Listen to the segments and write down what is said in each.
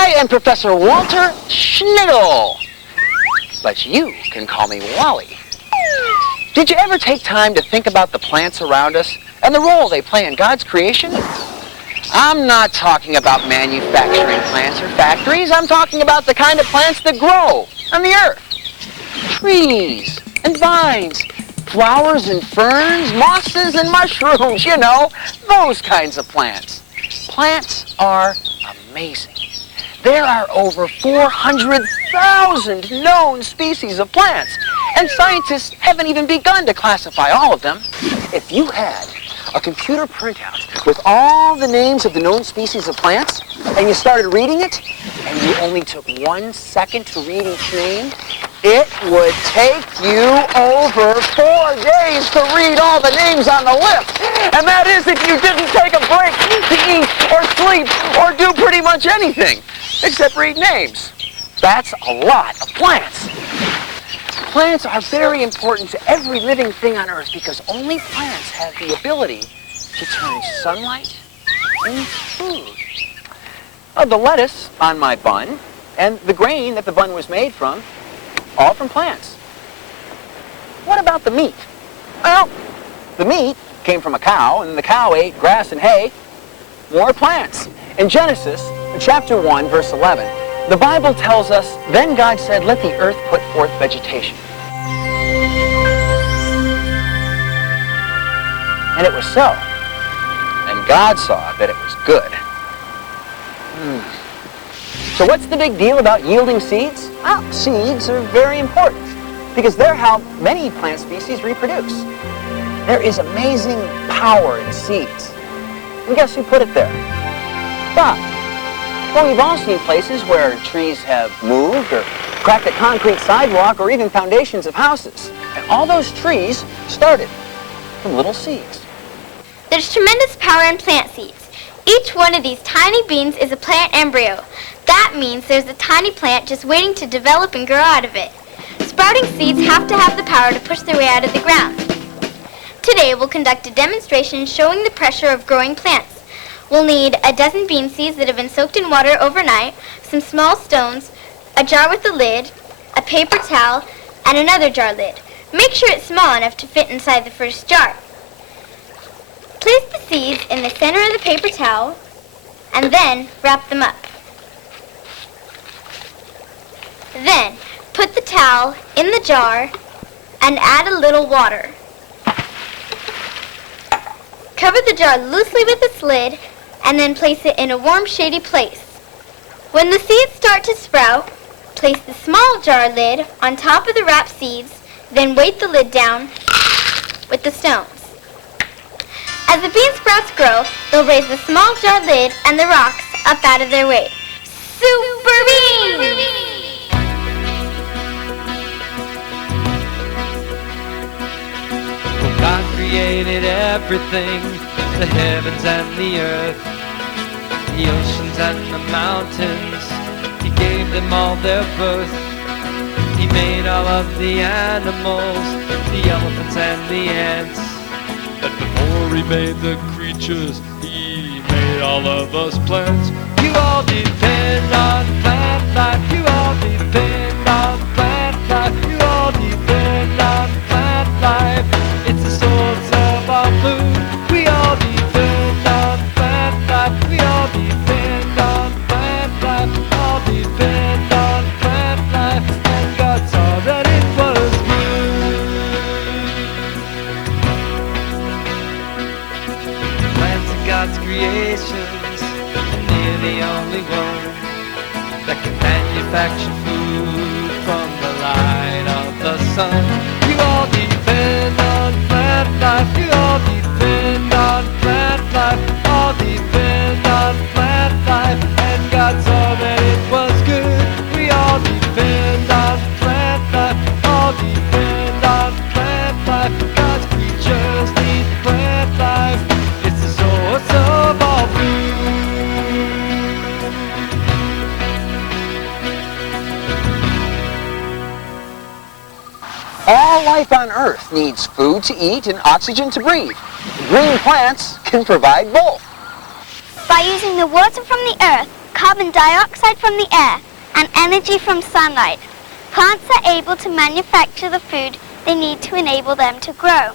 I am Professor Walter Schnigel, but you can call me Wally. Did you ever take time to think about the plants around us and the role they play in God's creation? I'm not talking about manufacturing plants or factories. I'm talking about the kind of plants that grow on the earth. Trees and vines, flowers and ferns, mosses and mushrooms, you know, those kinds of plants. Plants are amazing. There are over 400,000 known species of plants, and scientists haven't even begun to classify all of them. If you had a computer printout with all the names of the known species of plants, and you started reading it, and you only took 1 second to read each name, it would take you over 4 days to read all the names on the list. And that is if you didn't take a break to eat or sleep or do pretty much anything except read names. That's a lot of plants. Plants are very important to every living thing on Earth because only plants have the ability to turn sunlight into food. The lettuce on my bun and the grain that the bun was made from, all from plants. What about the meat? Well, the meat came from a cow, and the cow ate grass and hay. More plants. In Genesis, chapter 1, verse 11, the Bible tells us, "Then God said, let the earth put forth vegetation." And it was so. And God saw that it was good. So what's the big deal about yielding seeds? Well, seeds are very important because they're how many plant species reproduce. There is amazing power in seeds. And guess who put it there? God. Well, we've all seen places where trees have moved or cracked a concrete sidewalk or even foundations of houses. And all those trees started from little seeds. There's tremendous power in plant seeds. Each one of these tiny beans is a plant embryo. That means there's a tiny plant just waiting to develop and grow out of it. Sprouting seeds have to have the power to push their way out of the ground. Today we'll conduct a demonstration showing the pressure of growing plants. We'll need a dozen bean seeds that have been soaked in water overnight, some small stones, a jar with a lid, a paper towel, and another jar lid. Make sure it's small enough to fit inside the first jar. Place the seeds in the center of the paper towel and then wrap them up. Then put the towel in the jar and add a little water. Cover the jar loosely with its lid and then place it in a warm, shady place. When the seeds start to sprout, place the small jar lid on top of the wrapped seeds, then weight the lid down with the stones. As the bean sprouts grow, they'll raise the small jar lid and the rocks up out of their way. Super beans! God created everything, the heavens and the earth, the oceans and the mountains. He gave them all their birth. He made all of the animals, the elephants and the ants. But before he made the creatures, he made all of us plants. You all depend on plant life. You all depend on plant life. You all depend on plant life. It's the source of our food. We all depend on plant life. We all depend on plant life. All depend on plant life. And God saw that it was good. Plants are God's creations, and they're the only one that can manufacture food from the light of the sun. You all depend on plant life. You all depend on plant life. All depend on plant life. And God saw that it was good. We all depend on plant life. All depend on plant life. God's creatures need plant life. It's the source of all food. All life on Earth needs food to eat and oxygen to breathe. Green plants can provide both. By using the water from the earth, carbon dioxide from the air, and energy from sunlight. Plants are able to manufacture the food they need to enable them to grow.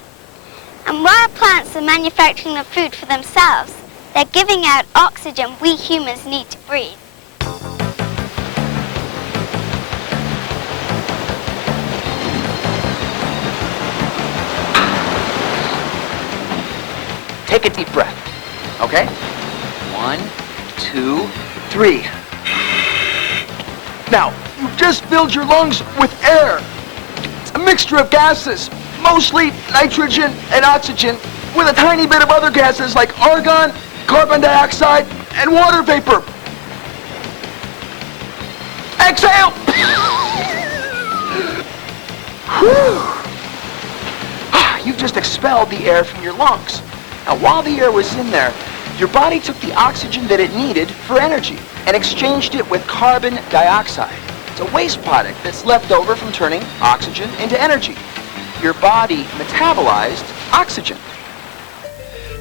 And while plants are manufacturing the food for themselves, they're giving out oxygen we humans need to breathe. Take a deep breath, okay? 1, 2, 3. Now, you've just filled your lungs with air. It's a mixture of gases, mostly nitrogen and oxygen, with a tiny bit of other gases like argon, carbon dioxide, and water vapor. Exhale! Whew. You've just expelled the air from your lungs. Now, while the air was in there, your body took the oxygen that it needed for energy and exchanged it with carbon dioxide. It's a waste product that's left over from turning oxygen into energy. Your body metabolized oxygen.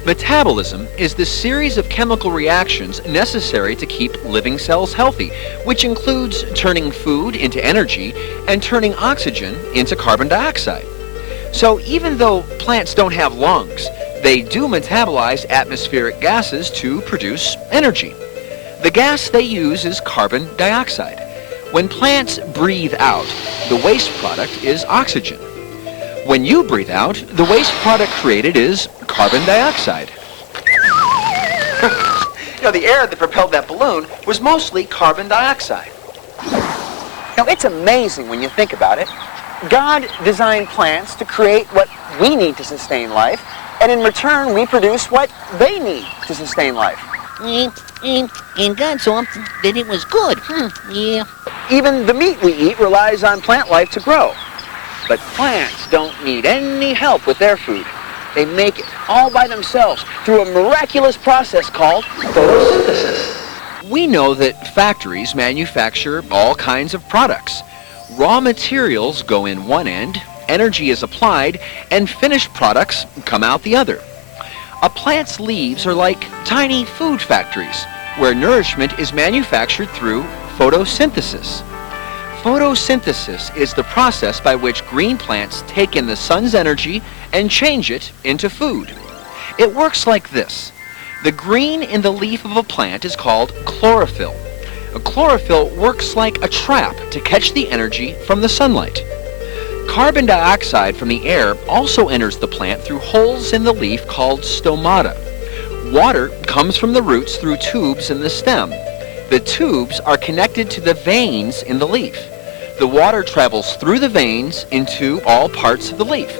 Metabolism is the series of chemical reactions necessary to keep living cells healthy, which includes turning food into energy and turning oxygen into carbon dioxide. So even though plants don't have lungs, they do metabolize atmospheric gases to produce energy. The gas they use is carbon dioxide. When plants breathe out, the waste product is oxygen. When you breathe out, the waste product created is carbon dioxide. The air that propelled that balloon was mostly carbon dioxide. Now, it's amazing when you think about it. God designed plants to create what we need to sustain life, and in return, we produce what they need to sustain life. And God saw that it was good. Yeah. Even the meat we eat relies on plant life to grow. But plants don't need any help with their food. They make it all by themselves through a miraculous process called photosynthesis. We know that factories manufacture all kinds of products. Raw materials go in one end, energy is applied, and finished products come out the other. A plant's leaves are like tiny food factories, where nourishment is manufactured through photosynthesis. Photosynthesis is the process by which green plants take in the sun's energy and change it into food. It works like this. The green in the leaf of a plant is called chlorophyll. Chlorophyll works like a trap to catch the energy from the sunlight. Carbon dioxide from the air also enters the plant through holes in the leaf called stomata. Water comes from the roots through tubes in the stem. The tubes are connected to the veins in the leaf. The water travels through the veins into all parts of the leaf.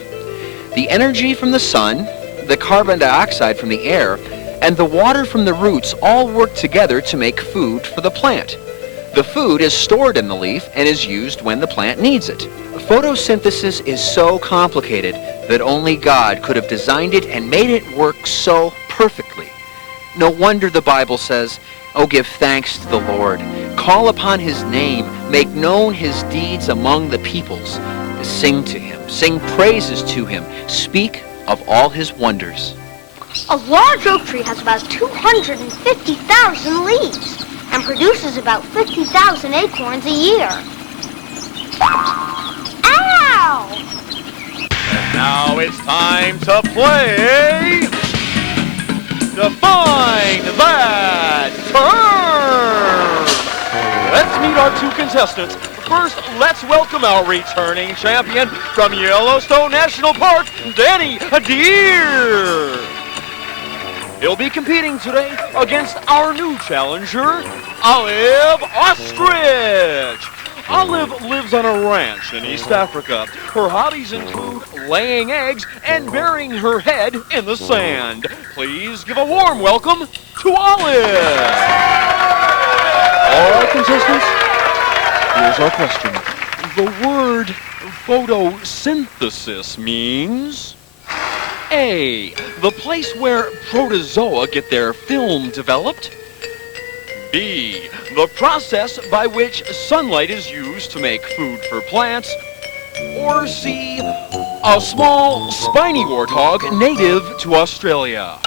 The energy from the sun, the carbon dioxide from the air, and the water from the roots all work together to make food for the plant. The food is stored in the leaf and is used when the plant needs it. Photosynthesis is so complicated that only God could have designed it and made it work so perfectly. No wonder the Bible says, "Oh, give thanks to the Lord. Call upon his name. Make known his deeds among the peoples. Sing to him. Sing praises to him. Speak of all his wonders." A large oak tree has about 250,000 leaves and produces about 50,000 acorns a year. Ow! Now it's time to play Define That Term! Let's meet our two contestants. First, let's welcome our returning champion from Yellowstone National Park, Danny Deere. He'll be competing today against our new challenger, Olive Ostrich. Olive lives on a ranch in East Africa. Her hobbies include laying eggs and burying her head in the sand. Please give a warm welcome to Olive. All right, contestants, here's our question. The word photosynthesis means... A, the place where protozoa get their film developed. B, the process by which sunlight is used to make food for plants. Or C, a small spiny warthog native to Australia.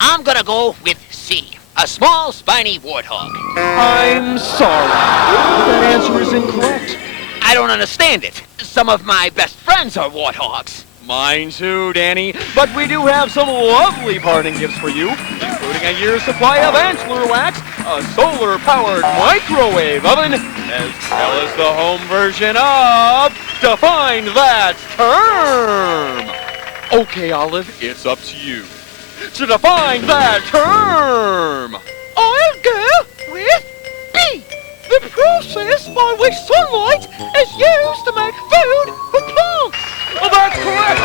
I'm gonna go with C. A small, spiny warthog. I'm sorry. That answer is incorrect. I don't understand it. Some of my best friends are warthogs. Mine too, Danny. But we do have some lovely parting gifts for you, including a year's supply of antler wax, a solar-powered microwave oven, as well as the home version of Define That Term. Okay, Olive, it's up to you to define that term. I'll go with B. The process by which sunlight is used to make food for plants. Well, that's correct.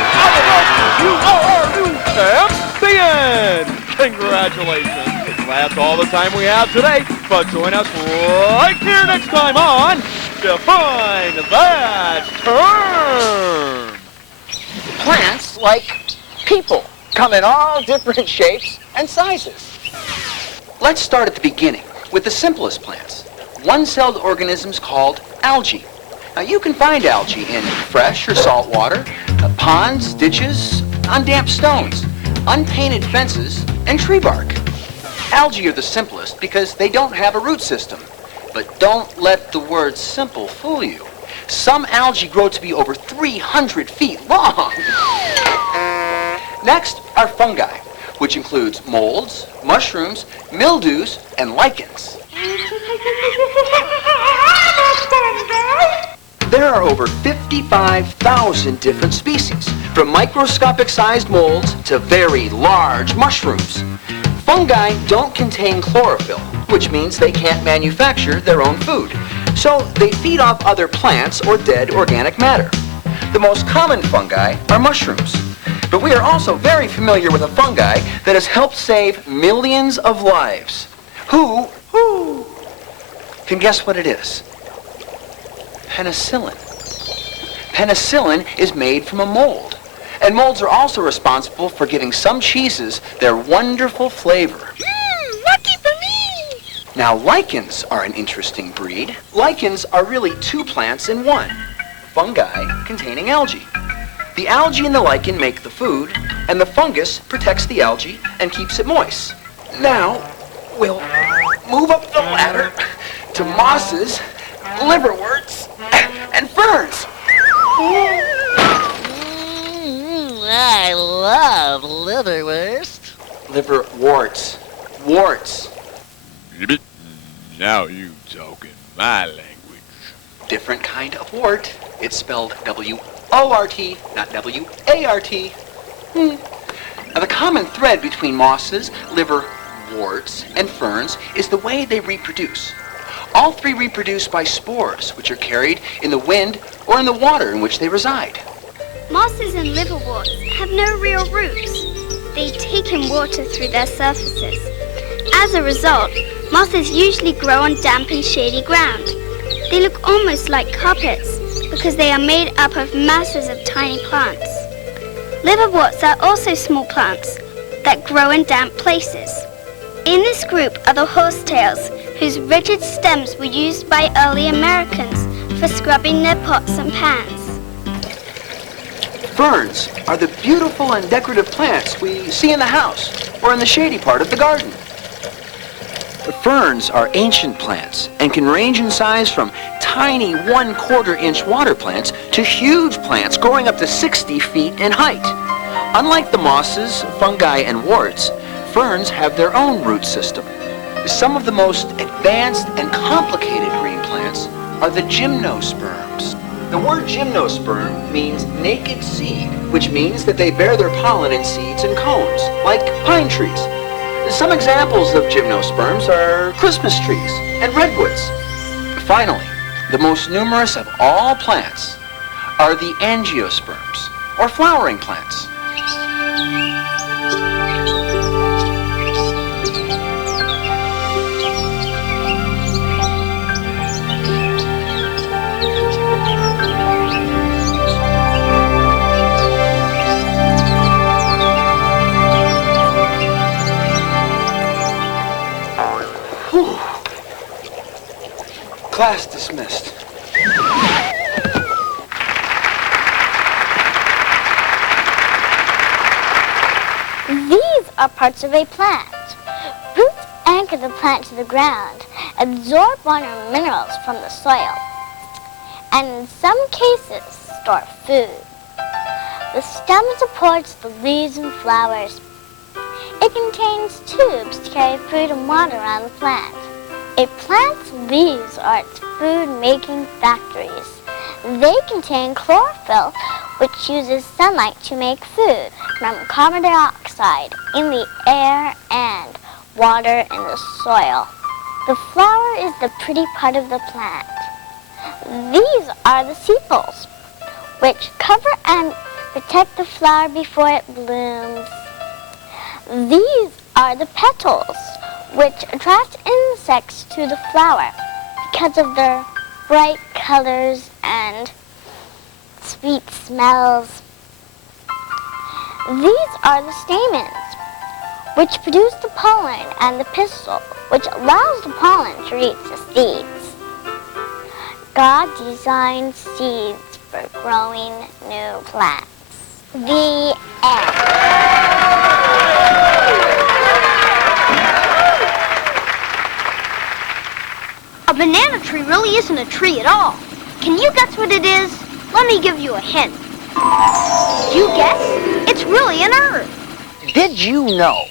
You are our new champion. Congratulations. That's all the time we have today. But join us right here next time on Define That Term. Plants, like people, come in all different shapes and sizes. Let's start at the beginning with the simplest plants, one-celled organisms called algae. Now, you can find algae in fresh or salt water, ponds, ditches, on damp stones, unpainted fences, and tree bark. Algae are the simplest because they don't have a root system. But don't let the word simple fool you. Some algae grow to be over 300 feet long. Next are fungi, which includes molds, mushrooms, mildews, and lichens. There are over 55,000 different species, from microscopic-sized molds to very large mushrooms. Fungi don't contain chlorophyll, which means they can't manufacture their own food. So they feed off other plants or dead organic matter. The most common fungi are mushrooms. But we are also very familiar with a fungi that has helped save millions of lives. Who can guess what it is? Penicillin. Penicillin is made from a mold. And molds are also responsible for giving some cheeses their wonderful flavor. Lucky for me! Now, lichens are an interesting breed. Lichens are really two plants in one. Fungi containing algae. The algae and the lichen make the food, and the fungus protects the algae and keeps it moist. Now, we'll move up the ladder to mosses, liverworts, and ferns. I love liverwurst. Liverworts. Warts. Now you talking my language. Different kind of wart. It's spelled W-O-R-T, not W-A-R-T. Now, the common thread between mosses, liverworts, and ferns is the way they reproduce. All three reproduce by spores, which are carried in the wind or in the water in which they reside. Mosses and liverworts have no real roots. They take in water through their surfaces. As a result, mosses usually grow on damp and shady ground. They look almost like carpets because they are made up of masses of tiny plants. Liverworts are also small plants that grow in damp places. In this group are the horsetails, whose rigid stems were used by early Americans for scrubbing their pots and pans. Ferns are the beautiful and decorative plants we see in the house or in the shady part of the garden. Ferns are ancient plants and can range in size from tiny 1/4 inch water plants to huge plants growing up to 60 feet in height. Unlike the mosses, fungi, and warts, ferns have their own root system. Some of the most advanced and complicated green plants are the gymnosperms. The word gymnosperm means naked seed, which means that they bear their pollen in seeds and cones, like pine trees. Some examples of gymnosperms are Christmas trees and redwoods. Finally, the most numerous of all plants are the angiosperms, or flowering plants. Class dismissed. These are parts of a plant. Roots and anchor the plant to the ground, absorb water and minerals from the soil, and in some cases, store food. The stem supports the leaves and flowers. It contains tubes to carry food and water around the plant. A plant's leaves are its food-making factories. They contain chlorophyll, which uses sunlight to make food from carbon dioxide in the air and water in the soil. The flower is the pretty part of the plant. These are the sepals, which cover and protect the flower before it blooms. These are the petals, which attract insects to the flower because of their bright colors and sweet smells. These are the stamens, which produce the pollen, and the pistil, which allows the pollen to reach the seeds. God designed seeds for growing new plants. The end. A banana tree really isn't a tree at all. Can you guess what it is? Let me give you a hint. Did you guess? It's really an herb. Did you know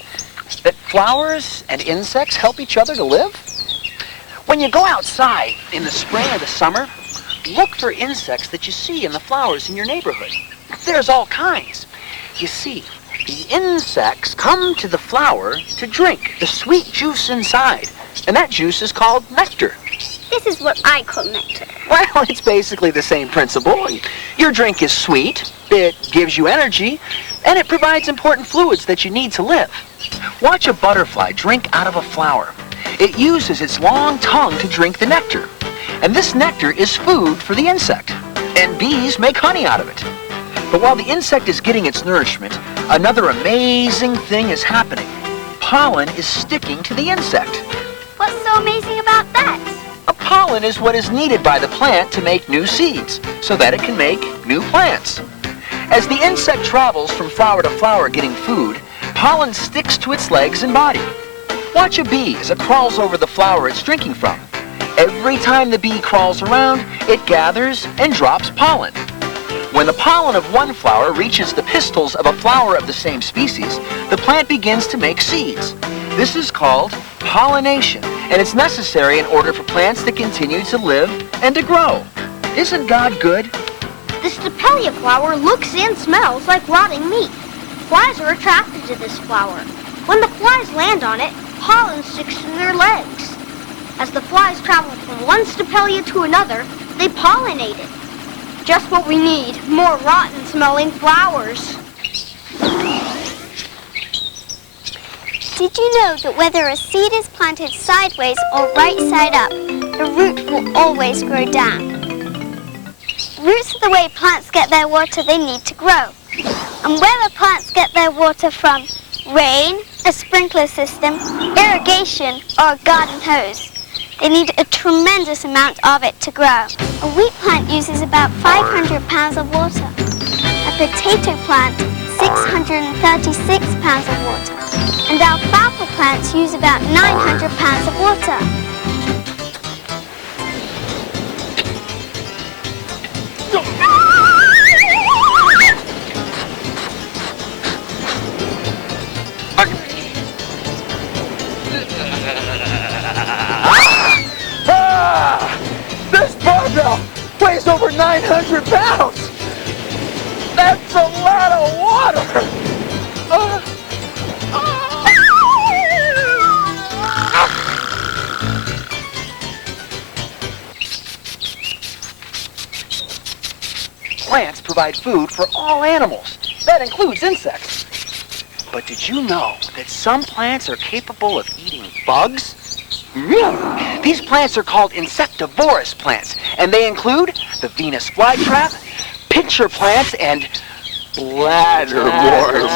that flowers and insects help each other to live? When you go outside in the spring or the summer, look for insects that you see in the flowers in your neighborhood. There's all kinds. You see, the insects come to the flower to drink the sweet juice inside, and that juice is called nectar. This is what I call nectar. Well, it's basically the same principle. Your drink is sweet, it gives you energy, and it provides important fluids that you need to live. Watch a butterfly drink out of a flower. It uses its long tongue to drink the nectar, and this nectar is food for the insect, and bees make honey out of it. But while the insect is getting its nourishment, another amazing thing is happening. Pollen is sticking to the insect. What's so amazing about that? A pollen is what is needed by the plant to make new seeds, so that it can make new plants. As the insect travels from flower to flower getting food, pollen sticks to its legs and body. Watch a bee as it crawls over the flower it's drinking from. Every time the bee crawls around, it gathers and drops pollen. When the pollen of one flower reaches the pistils of a flower of the same species, the plant begins to make seeds. This is called pollination, and it's necessary in order for plants to continue to live and to grow. Isn't God good? The Stapelia flower looks and smells like rotting meat. Flies are attracted to this flower. When the flies land on it, pollen sticks to their legs. As the flies travel from one Stapelia to another, they pollinate it. Just what we need, more rotten-smelling flowers. Did you know that whether a seed is planted sideways or right side up, the root will always grow down? Roots are the way plants get their water they need to grow. And whether plants get their water from rain, a sprinkler system, irrigation, or a garden hose, they need a tremendous amount of it to grow. A wheat plant uses about 500 pounds of water. A potato plant, 636 pounds of water. And alfalfa plants use about 900 pounds of water. This barbell weighs over 900 pounds! That's a lot of water! Plants provide food for all animals. That includes insects. But did you know that some plants are capable of eating bugs? These plants are called insectivorous plants, and they include the Venus flytrap, pincher plants, and bladderwort.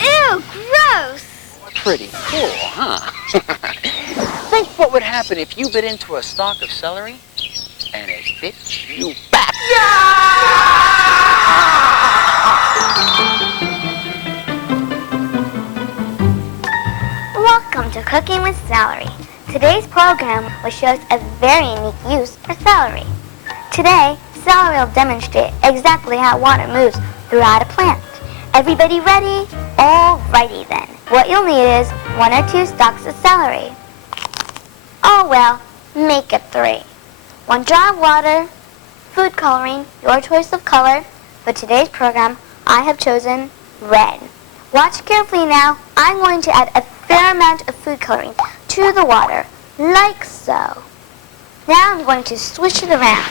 Ew, gross! Pretty cool, huh? Think what would happen if you bit into a stalk of celery. fit you back. Welcome to Cooking with Celery. Today's program will show us a very unique use for celery. Today, celery will demonstrate exactly how water moves throughout a plant. Everybody ready? Alrighty then. What you'll need is 1 or 2 stalks of celery. Oh well, make it 3. 1 jar of water, food coloring, your choice of color. For today's program, I have chosen red. Watch carefully now. I'm going to add a fair amount of food coloring to the water, like so. Now I'm going to swish it around,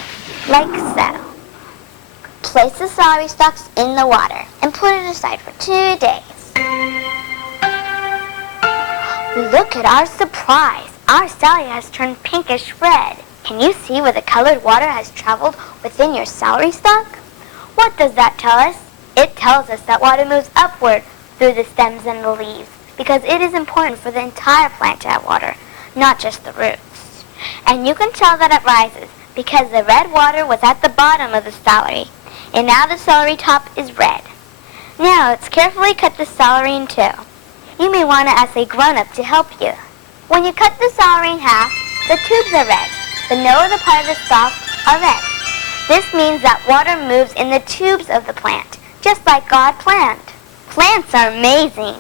like so. Place the celery stalks in the water and put it aside for 2 days. Look at our surprise. Our celery has turned pinkish red. Can you see where the colored water has traveled within your celery stalk? What does that tell us? It tells us that water moves upward through the stems and the leaves because it is important for the entire plant to have water, not just the roots. And you can tell that it rises because the red water was at the bottom of the celery, and now the celery top is red. Now let's carefully cut the celery in 2. You may want to ask a grown-up to help you. When you cut the celery in half, the tubes are red. The no other part of the stalk are red. This means that water moves in the tubes of the plant, just like God planned. Plants are amazing.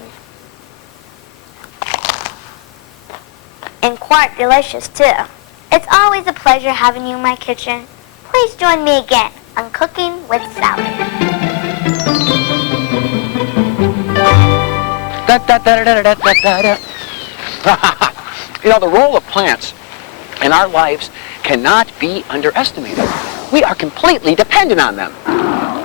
And quite delicious, too. It's always a pleasure having you in my kitchen. Please join me again on Cooking with Celery. You know, the role of plants in our lives cannot be underestimated. We are completely dependent on them.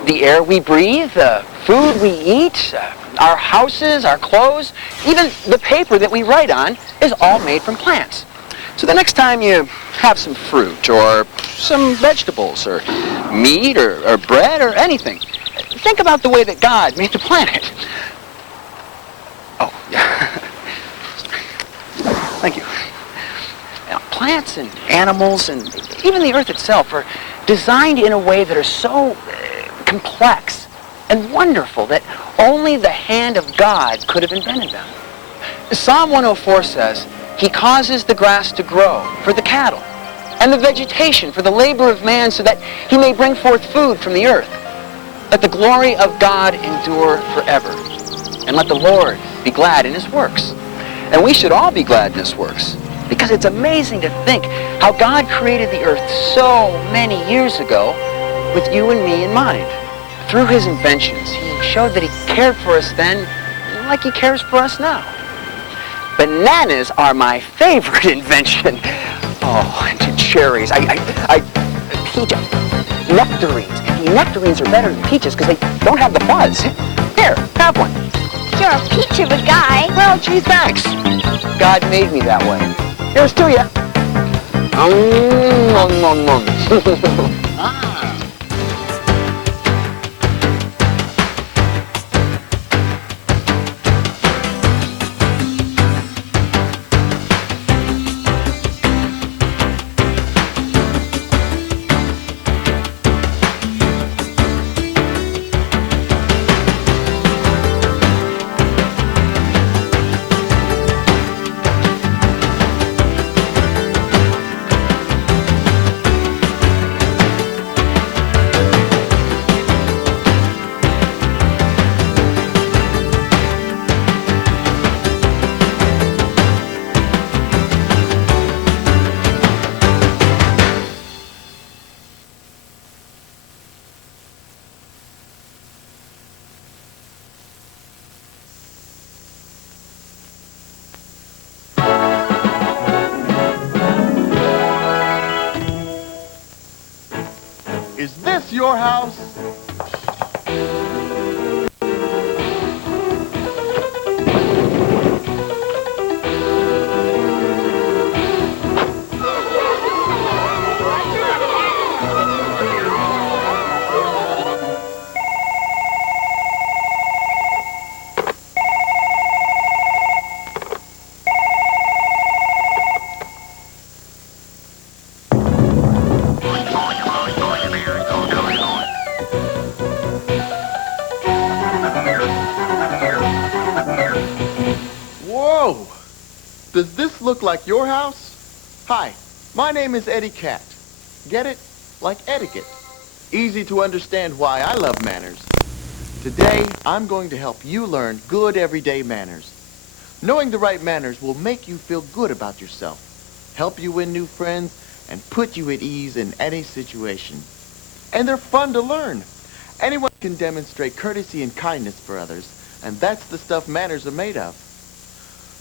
The air we breathe, the food we eat, our houses, our clothes, even the paper that we write on is all made from plants. So the next time you have some fruit or some vegetables or meat or bread or anything, think about the way that God made the planet. Oh, yeah. Thank you. Now, plants and animals and even the earth itself are designed in a way that are so complex and wonderful that only the hand of God could have invented them. Psalm 104 says, He causes the grass to grow for the cattle and the vegetation for the labor of man so that he may bring forth food from the earth. Let the glory of God endure forever. And let the Lord be glad in his works. And we should all be glad in his works, because it's amazing to think how God created the earth so many years ago with you and me in mind. Through his inventions, he showed that he cared for us then like he cares for us now. Bananas are my favorite invention. Oh, and cherries. Peach, nectarines. Nectarines are better than peaches because they don't have the fuzz. Here, have one. You're a peach of a guy. Well, gee, thanks. God made me that way. Here's to ya. Ah. Is this your house? Does this look like your house? Hi, my name is Eddie Cat. Get it? Like etiquette. Easy to understand why I love manners. Today, I'm going to help you learn good everyday manners. Knowing the right manners will make you feel good about yourself, help you win new friends, and put you at ease in any situation. And they're fun to learn. Anyone can demonstrate courtesy and kindness for others, and that's the stuff manners are made of.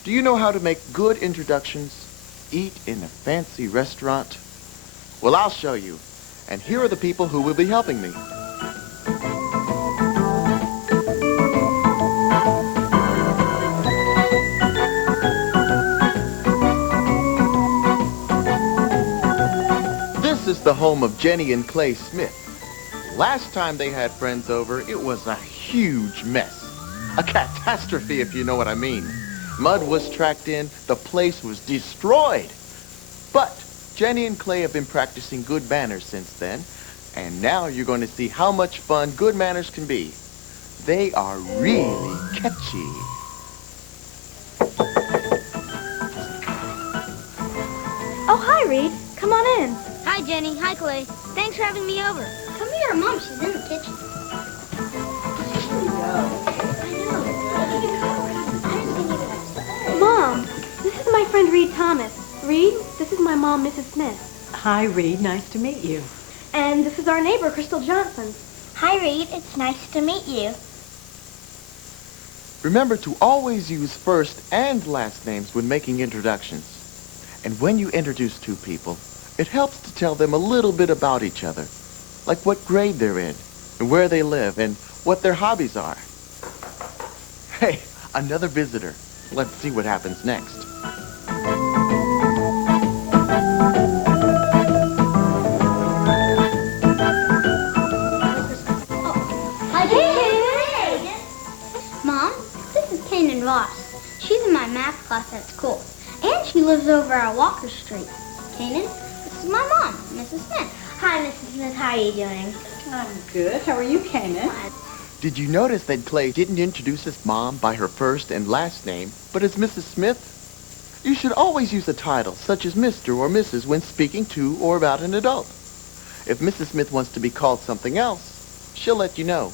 Do you know how to make good introductions? Eat in a fancy restaurant? Well, I'll show you. And here are the people who will be helping me. This is the home of Jenny and Clay Smith. Last time they had friends over, it was a huge mess. A catastrophe, if you know what I mean. Mud was tracked in, the place was destroyed. But Jenny and Clay have been practicing good manners since then, and now you're going to see how much fun good manners can be. They are really catchy. Oh, hi, Reed. Come on in. Hi, Jenny. Hi, Clay. Thanks for having me over. Come here, Mom. She's in the kitchen. Mom, this is my friend Reed Thomas. Reed, this is my mom, Mrs. Smith. Hi, Reed. Nice to meet you. And this is our neighbor, Crystal Johnson. Hi, Reed. It's nice to meet you. Remember to always use first and last names when making introductions. And when you introduce two people, it helps to tell them a little bit about each other, like what grade they're in, and where they live, and what their hobbies are. Hey, another visitor. Let's see what happens next. Hi, hey. Mom, this is Kanan Ross. She's in my math class at school, and she lives over at Walker Street. Kanan, this is my mom, Mrs. Smith. Hi, Mrs. Smith. How are you doing? I'm good. How are you, Kanan? Did you notice that Clay didn't introduce his mom by her first and last name, but as Mrs. Smith? You should always use a title, such as Mr. or Mrs. when speaking to or about an adult. If Mrs. Smith wants to be called something else, she'll let you know.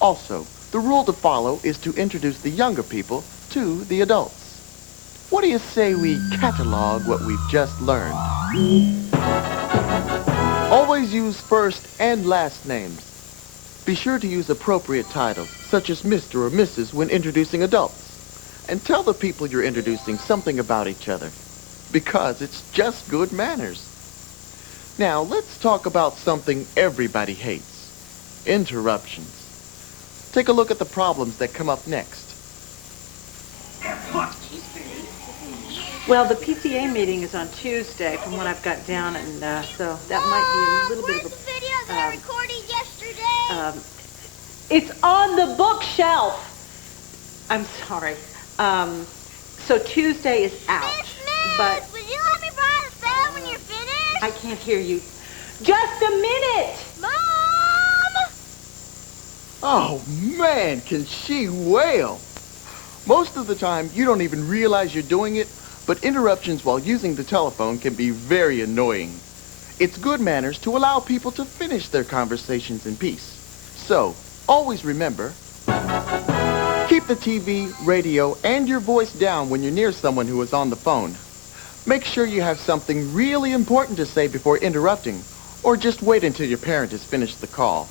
Also, the rule to follow is to introduce the younger people to the adults. What do you say we catalog what we've just learned? Always use first and last names. Be sure to use appropriate titles, such as Mr. or Mrs. when introducing adults. And tell the people you're introducing something about each other, because it's just good manners. Now, let's talk about something everybody hates: interruptions. Take a look at the problems that come up next. Well, the PTA meeting is on Tuesday, from what I've got down, and so that might be a little bit of a... Where's the video that I recorded yesterday? It's on the bookshelf. I'm sorry. So Tuesday is out. Miss, but would you let me borrow the phone when you're finished? I can't hear you. Just a minute. Mom! Oh, man, can she wail? Most of the time, you don't even realize you're doing it, but interruptions while using the telephone can be very annoying. It's good manners to allow people to finish their conversations in peace. So, always remember, keep the TV, radio, and your voice down when you're near someone who is on the phone. Make sure you have something really important to say before interrupting, or just wait until your parent has finished the call.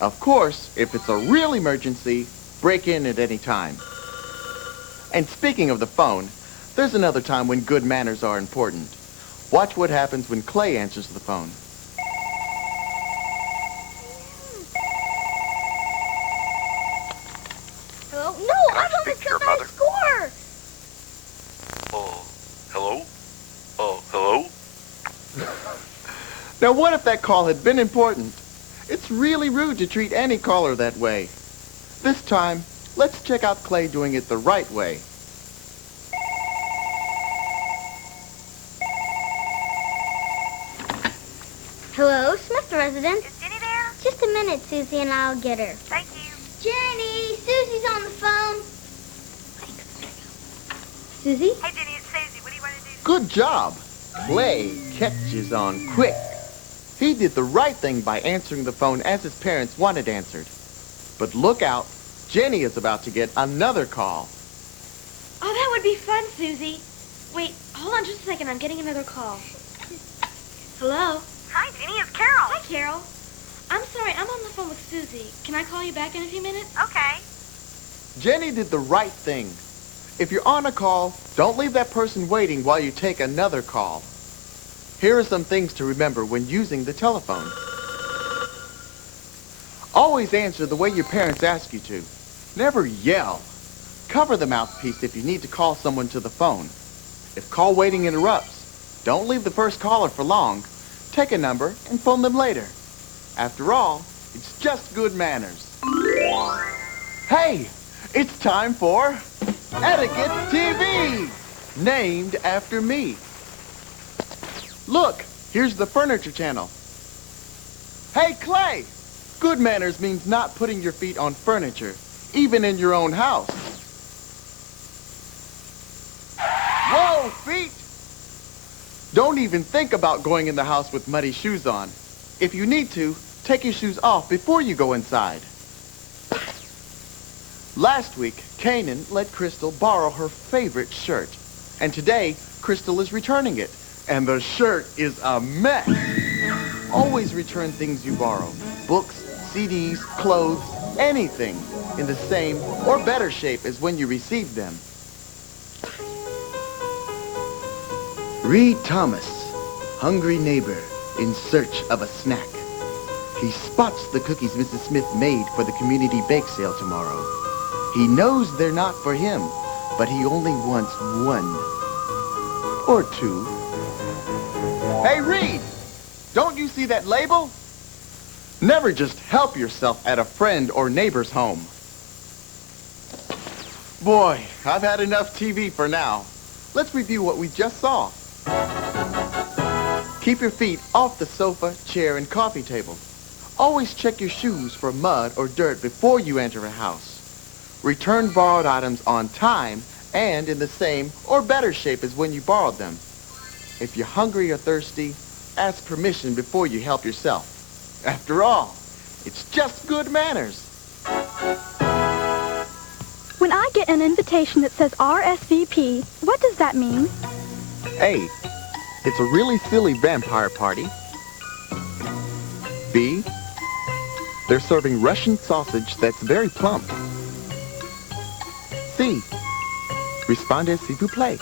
Of course, if it's a real emergency, break in at any time. And speaking of the phone, there's another time when good manners are important. Watch what happens when Clay answers the phone. Hello? No, I've almost got my score! Hello? Hello? Now what if that call had been important? It's really rude to treat any caller that way. This time, let's check out Clay doing it the right way. Hello, Smith residence. Is Jenny there? Just a minute, Susie, and I'll get her. Thank you. Jenny! Susie's on the phone. Susie? Hey, Jenny, it's Susie. Good job. Clay catches on quick. He did the right thing by answering the phone as his parents wanted answered. But look out. Jenny is about to get another call. Oh, that would be fun, Susie. Wait, hold on just a second. I'm getting another call. Hello? Hi, Jenny, it's Carol. Hi, Carol. I'm sorry, I'm on the phone with Susie. Can I call you back in a few minutes? Okay. Jenny did the right thing. If you're on a call, don't leave that person waiting while you take another call. Here are some things to remember when using the telephone. Always answer the way your parents ask you to. Never yell. Cover the mouthpiece if you need to call someone to the phone. If call waiting interrupts, don't leave the first caller for long. Take a number and phone them later. After all, it's just good manners. Hey, it's time for Etiquette TV, named after me. Look, here's the Furniture Channel. Hey, Clay! Good manners means not putting your feet on furniture, even in your own house. Whoa, feet! Don't even think about going in the house with muddy shoes on. If you need to, take your shoes off before you go inside. Last week, Kanan let Crystal borrow her favorite shirt. And today, Crystal is returning it. And the shirt is a mess. Always return things you borrow. Books, CDs, clothes, anything in the same or better shape as when you received them. Reed Thomas, hungry neighbor in search of a snack. He spots the cookies Mrs. Smith made for the community bake sale tomorrow. He knows they're not for him, but he only wants one or two. Hey, Reed! Don't you see that label? Never just help yourself at a friend or neighbor's home. Boy, I've had enough TV for now. Let's review what we just saw. Keep your feet off the sofa, chair, and coffee table. Always check your shoes for mud or dirt before you enter a house. Return borrowed items on time and in the same or better shape as when you borrowed them. If you're hungry or thirsty, ask permission before you help yourself. After all, it's just good manners. When I get an invitation that says RSVP, what does that mean? A, it's a really silly vampire party. B, they're serving Russian sausage that's very plump. C, respondez s'il vous plaît.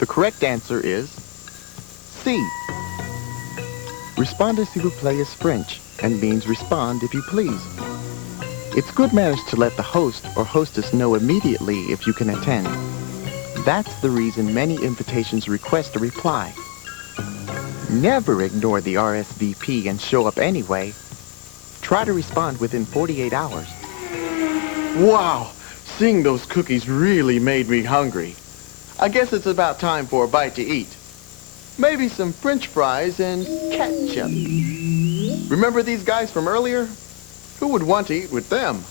The correct answer is C. Respondez s'il vous plaît is French and means respond if you please. It's good manners to let the host or hostess know immediately if you can attend. That's the reason many invitations request a reply. Never ignore the RSVP and show up anyway. Try to respond within 48 hours. Wow, seeing those cookies really made me hungry. I guess it's about time for a bite to eat. Maybe some French fries and ketchup. Remember these guys from earlier? Who would want to eat with them?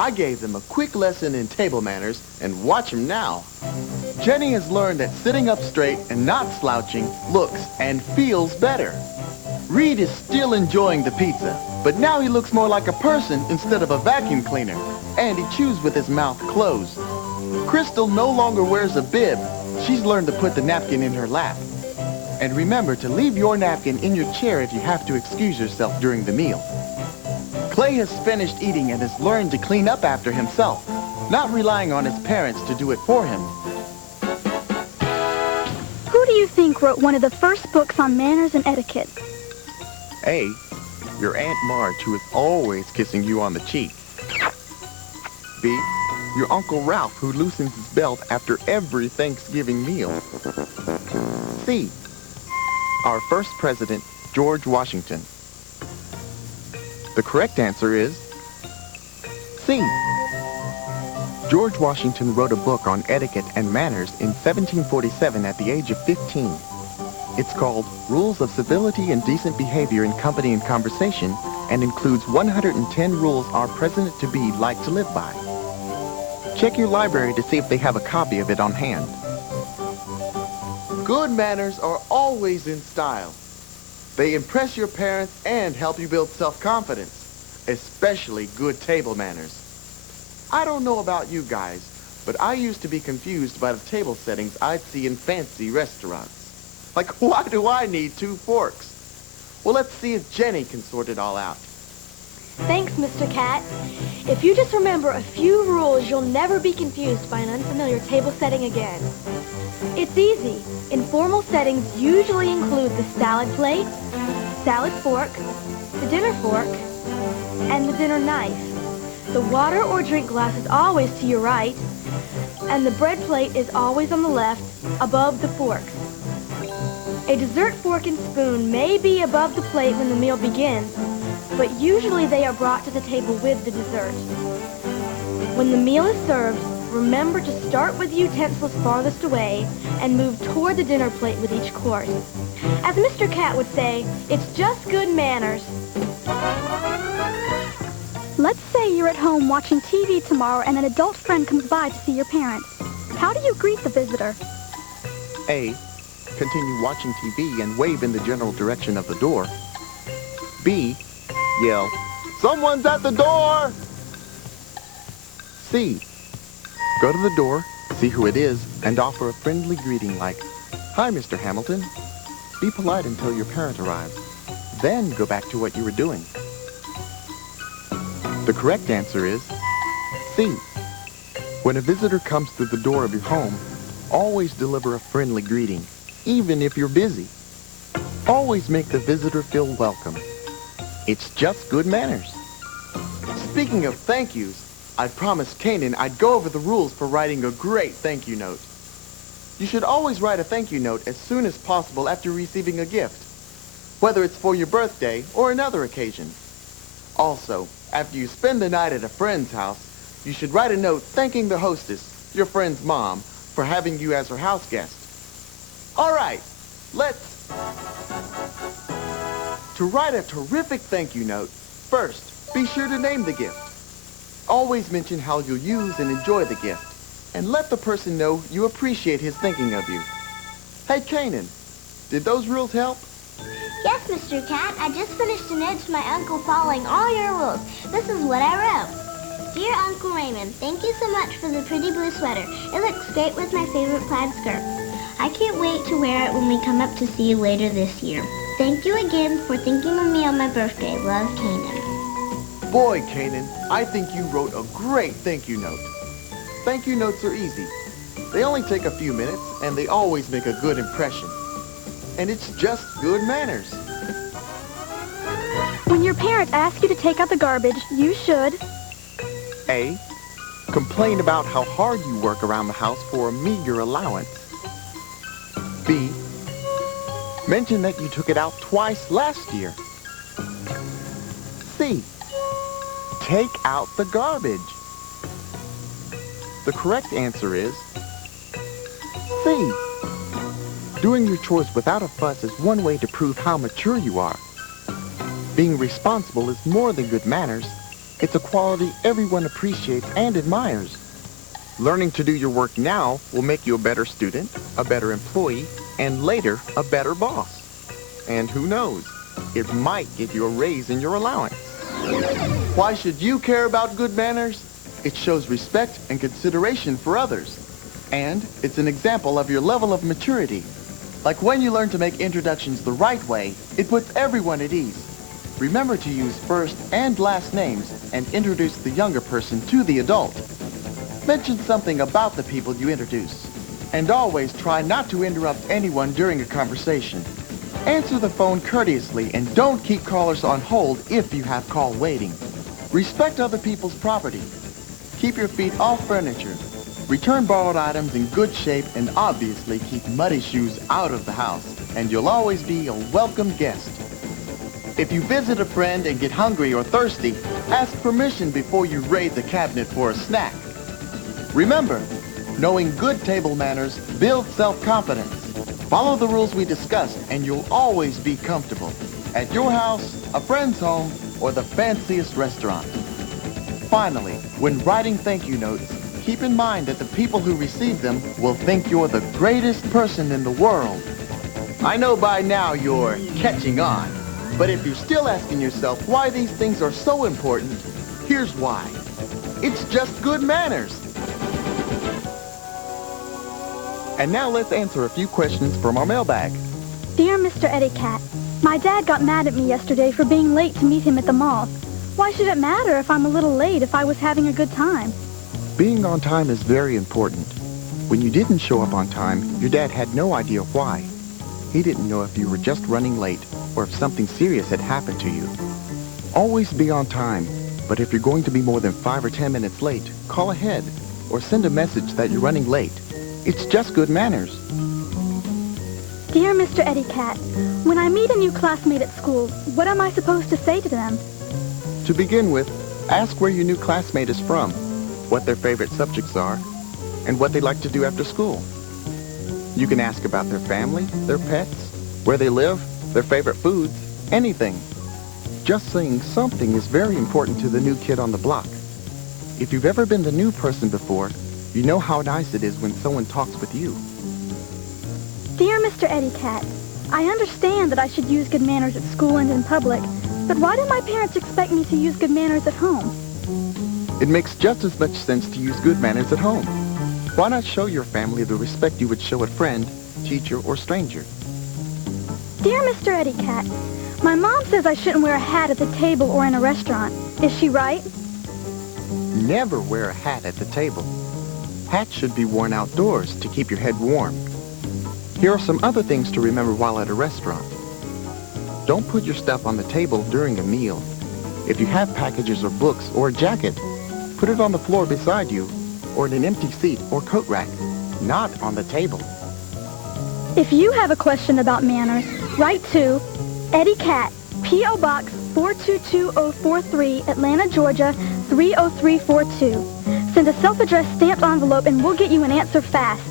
I gave them a quick lesson in table manners, and watch them now. Jenny has learned that sitting up straight and not slouching looks and feels better. Reed is still enjoying the pizza, but now he looks more like a person instead of a vacuum cleaner, and he chews with his mouth closed. Crystal no longer wears a bib. She's learned to put the napkin in her lap. And remember to leave your napkin in your chair if you have to excuse yourself during the meal. Clay has finished eating and has learned to clean up after himself, not relying on his parents to do it for him. Who do you think wrote one of the first books on manners and etiquette? A, your Aunt Marge, who is always kissing you on the cheek. B, your Uncle Ralph, who loosens his belt after every Thanksgiving meal. C, our first president, George Washington. The correct answer is C. George Washington wrote a book on etiquette and manners in 1747 at the age of 15. It's called Rules of Civility and Decent Behavior in Company and Conversation and includes 110 rules our president-to-be like to live by. Check your library to see if they have a copy of it on hand. Good manners are always in style. They impress your parents and help you build self-confidence, especially good table manners. I don't know about you guys, but I used to be confused by the table settings I'd see in fancy restaurants. Like, why do I need 2 forks? Well, let's see if Jenny can sort it all out. Thanks, Mr. Cat. If you just remember a few rules, you'll never be confused by an unfamiliar table setting again. It's easy. Informal settings usually include the salad plate, salad fork, the dinner fork, and the dinner knife. The water or drink glass is always to your right, and the bread plate is always on the left, above the forks. A dessert fork and spoon may be above the plate when the meal begins, but usually they are brought to the table with the dessert. When the meal is served, remember to start with the utensils farthest away and move toward the dinner plate with each course. As Mr. Cat would say, it's just good manners. Let's say you're at home watching TV tomorrow and an adult friend comes by to see your parents. How do you greet the visitor? A, continue watching TV and wave in the general direction of the door. B, yell, "Someone's at the door!" C, go to the door, see who it is, and offer a friendly greeting like, "Hi, Mr. Hamilton." Be polite until your parent arrives. Then go back to what you were doing. The correct answer is C. When a visitor comes through the door of your home, always deliver a friendly greeting, even if you're busy. Always make the visitor feel welcome. It's just good manners. Speaking of thank yous, I promised Kanan I'd go over the rules for writing a great thank you note. You should always write a thank you note as soon as possible after receiving a gift, whether it's for your birthday or another occasion. Also, after you spend the night at a friend's house, you should write a note thanking the hostess, your friend's mom, for having you as her house guest. All right, To write a terrific thank you note, first, be sure to name the gift. Always mention how you'll use and enjoy the gift, and let the person know you appreciate his thinking of you. Hey, Kanan, did those rules help? Yes, Mr. Cat. I just finished a note to my uncle following all your rules. This is what I wrote. Dear Uncle Raymond, thank you so much for the pretty blue sweater. It looks great with my favorite plaid skirt. I can't wait to wear it when we come up to see you later this year. Thank you again for thinking of me on my birthday. Love, Kanan. Boy, Kanan, I think you wrote a great thank you note. Thank you notes are easy. They only take a few minutes, and they always make a good impression. And it's just good manners. When your parents ask you to take out the garbage, you should... A, complain about how hard you work around the house for a meager allowance. B, mention that you took it out twice last year. C, take out the garbage. The correct answer is C. Doing your chores without a fuss is one way to prove how mature you are. Being responsible is more than good manners. It's a quality everyone appreciates and admires. Learning to do your work now will make you a better student, a better employee, and later, a better boss. And who knows, it might get you a raise in your allowance. Why should you care about good manners? It shows respect and consideration for others. And it's an example of your level of maturity. Like when you learn to make introductions the right way, it puts everyone at ease. Remember to use first and last names and introduce the younger person to the adult. Mention something about the people you introduce. And always try not to interrupt anyone during a conversation. Answer the phone courteously and don't keep callers on hold if you have call waiting. Respect other people's property. Keep your feet off furniture. Return borrowed items in good shape and obviously keep muddy shoes out of the house. And you'll always be a welcome guest. If you visit a friend and get hungry or thirsty, ask permission before you raid the cabinet for a snack. Remember, knowing good table manners builds self-confidence. Follow the rules we discussed and you'll always be comfortable. At your house, a friend's home, or the fanciest restaurant. Finally, when writing thank you notes, keep in mind that the people who receive them will think you're the greatest person in the world. I know by now you're catching on, but if you're still asking yourself why these things are so important, here's why. It's just good manners. And now let's answer a few questions from our mailbag. Dear Mr. Eddie Cat, my dad got mad at me yesterday for being late to meet him at the mall. Why should it matter if I'm a little late if I was having a good time? Being on time is very important. When you didn't show up on time, your dad had no idea why. He didn't know if you were just running late or if something serious had happened to you. Always be on time, but if you're going to be more than 5 or 10 minutes late, call ahead or send a message that you're running late. It's just good manners. Dear Mr. Eddie Cat, when I meet a new classmate at school, what am I supposed to say to them? To begin with, ask where your new classmate is from, what their favorite subjects are, and what they like to do after school. You can ask about their family, their pets, where they live, their favorite foods, anything. Just saying something is very important to the new kid on the block. If you've ever been the new person before, you know how nice it is when someone talks with you. Dear Mr. Eddie Cat, I understand that I should use good manners at school and in public, but why do my parents expect me to use good manners at home? It makes just as much sense to use good manners at home. Why not show your family the respect you would show a friend, teacher, or stranger? Dear Mr. Eddie Cat, my mom says I shouldn't wear a hat at the table or in a restaurant. Is she right? Never wear a hat at the table. Hats should be worn outdoors to keep your head warm. Here are some other things to remember while at a restaurant. Don't put your stuff on the table during a meal. If you have packages or books or a jacket, put it on the floor beside you or in an empty seat or coat rack, not on the table. If you have a question about manners, write to Eddie Cat, P.O. Box 422043, Atlanta, Georgia 30342. Send a self-addressed stamped envelope and we'll get you an answer fast.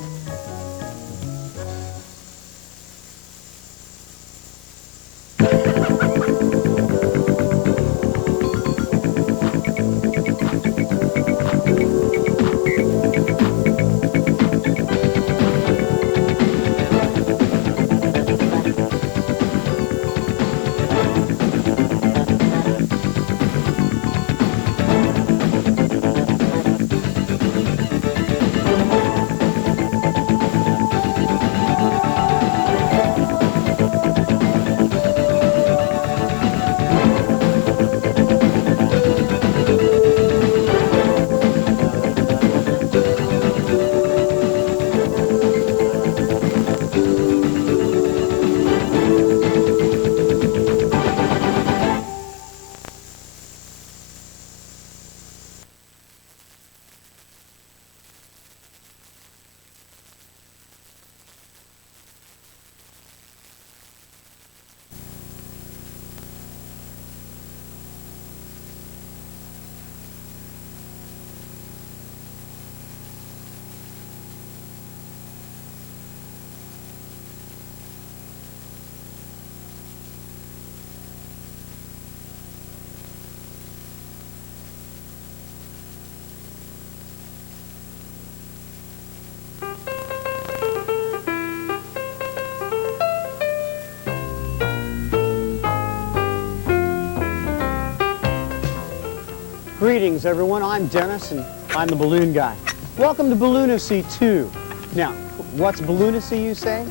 Greetings, everyone. I'm Dennis, and I'm the balloon guy. Welcome to Balloonacy 2. Now, what's Balloonacy, you say?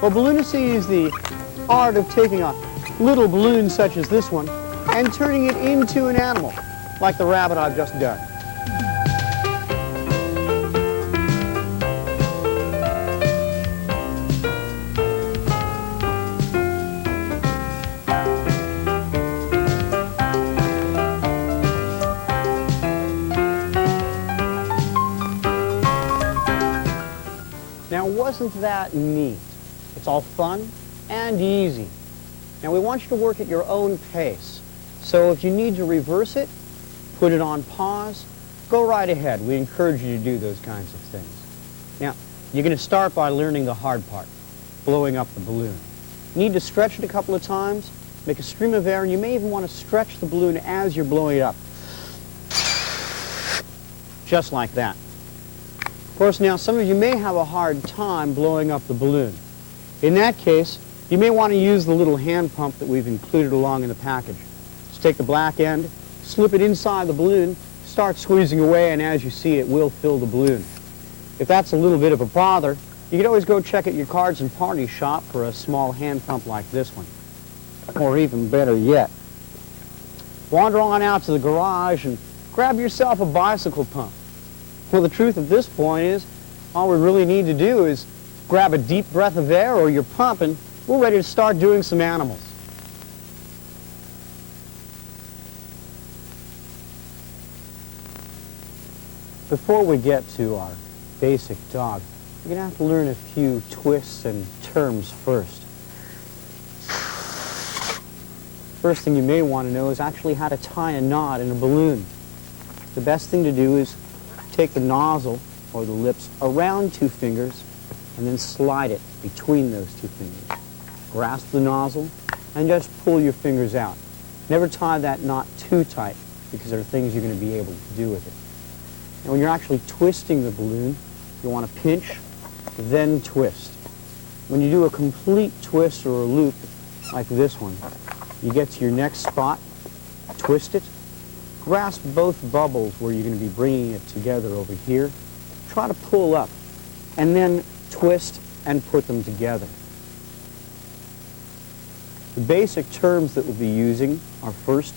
Well, Balloonacy is the art of taking a little balloon such as this one and turning it into an animal, like the rabbit I've just done. Now, wasn't that neat? It's all fun and easy. Now, we want you to work at your own pace. So if you need to reverse it, put it on pause, go right ahead. We encourage you to do those kinds of things. Now, you're going to start by learning the hard part, blowing up the balloon. You need to stretch it a couple of times, make a stream of air, and you may even want to stretch the balloon as you're blowing it up. Just like that. course, now some of you may have a hard time blowing up the balloon. In that case, you may want to use the little hand pump that we've included along in the package. Just take the black end, slip it inside the balloon, start squeezing away, and as you see, it will fill the balloon. If that's a little bit of a bother, you can always go check at your cards and party shop for a small hand pump like this one. Or even better yet, wander on out to the garage and grab yourself a bicycle pump. Well, the truth at this point is, all we really need to do is grab a deep breath of air or your pump, and we're ready to start doing some animals. Before we get to our basic dog, we're going to have to learn a few twists and terms first. First thing you may want to know is actually how to tie a knot in a balloon. The best thing to do is take the nozzle or the lips around 2 fingers and then slide it between those 2 fingers. Grasp the nozzle and just pull your fingers out. Never tie that knot too tight because there are things you're going to be able to do with it. And when you're actually twisting the balloon, you want to pinch, then twist. When you do a complete twist or a loop like this one, you get to your next spot, twist it, grasp both bubbles where you're going to be bringing it together over here, try to pull up, and then twist and put them together. The basic terms that we'll be using are first,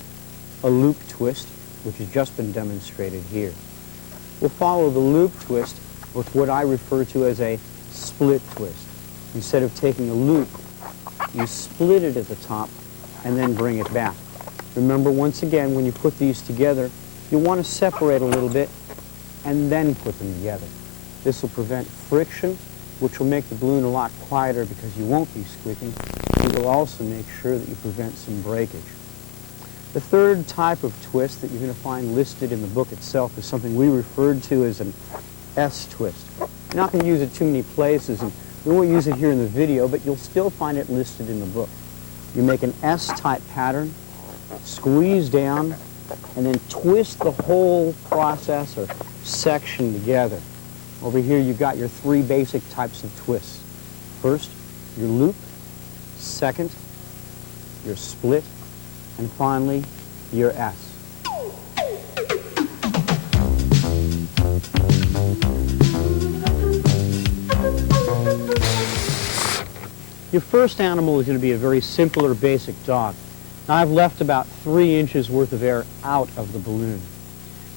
a loop twist, which has just been demonstrated here. We'll follow the loop twist with what I refer to as a split twist. Instead of taking a loop, you split it at the top and then bring it back. Remember, once again, when you put these together, you want to separate a little bit and then put them together. This will prevent friction, which will make the balloon a lot quieter because you won't be squeaking. It will also make sure that you prevent some breakage. The third type of twist that you're going to find listed in the book itself is something we referred to as an S twist. You're not going to use it too many places, and we won't use it here in the video, but you'll still find it listed in the book. You make an S-type pattern, squeeze down, and then twist the whole process or section together. Over here you've got your 3 basic types of twists. First, your loop. Second, your split. And finally, your S. Your first animal is going to be a very simple or basic dog. Now, I've left about 3 inches worth of air out of the balloon.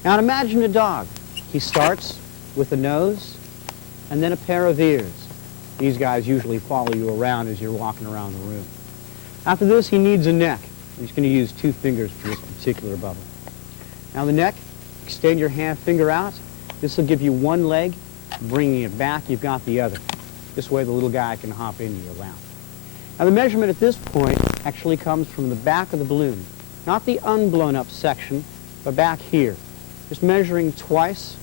Now imagine a dog. He starts with a nose and then a pair of ears. These guys usually follow you around as you're walking around the room. After this, he needs a neck. He's going to use 2 fingers for this particular bubble. Now the neck, extend your hand finger out. This will give you 1 leg. Bringing it back, you've got the other. This way the little guy can hop into your lap. Now the measurement at this point actually comes from the back of the balloon. Not the unblown up section, but back here. Just measuring twice,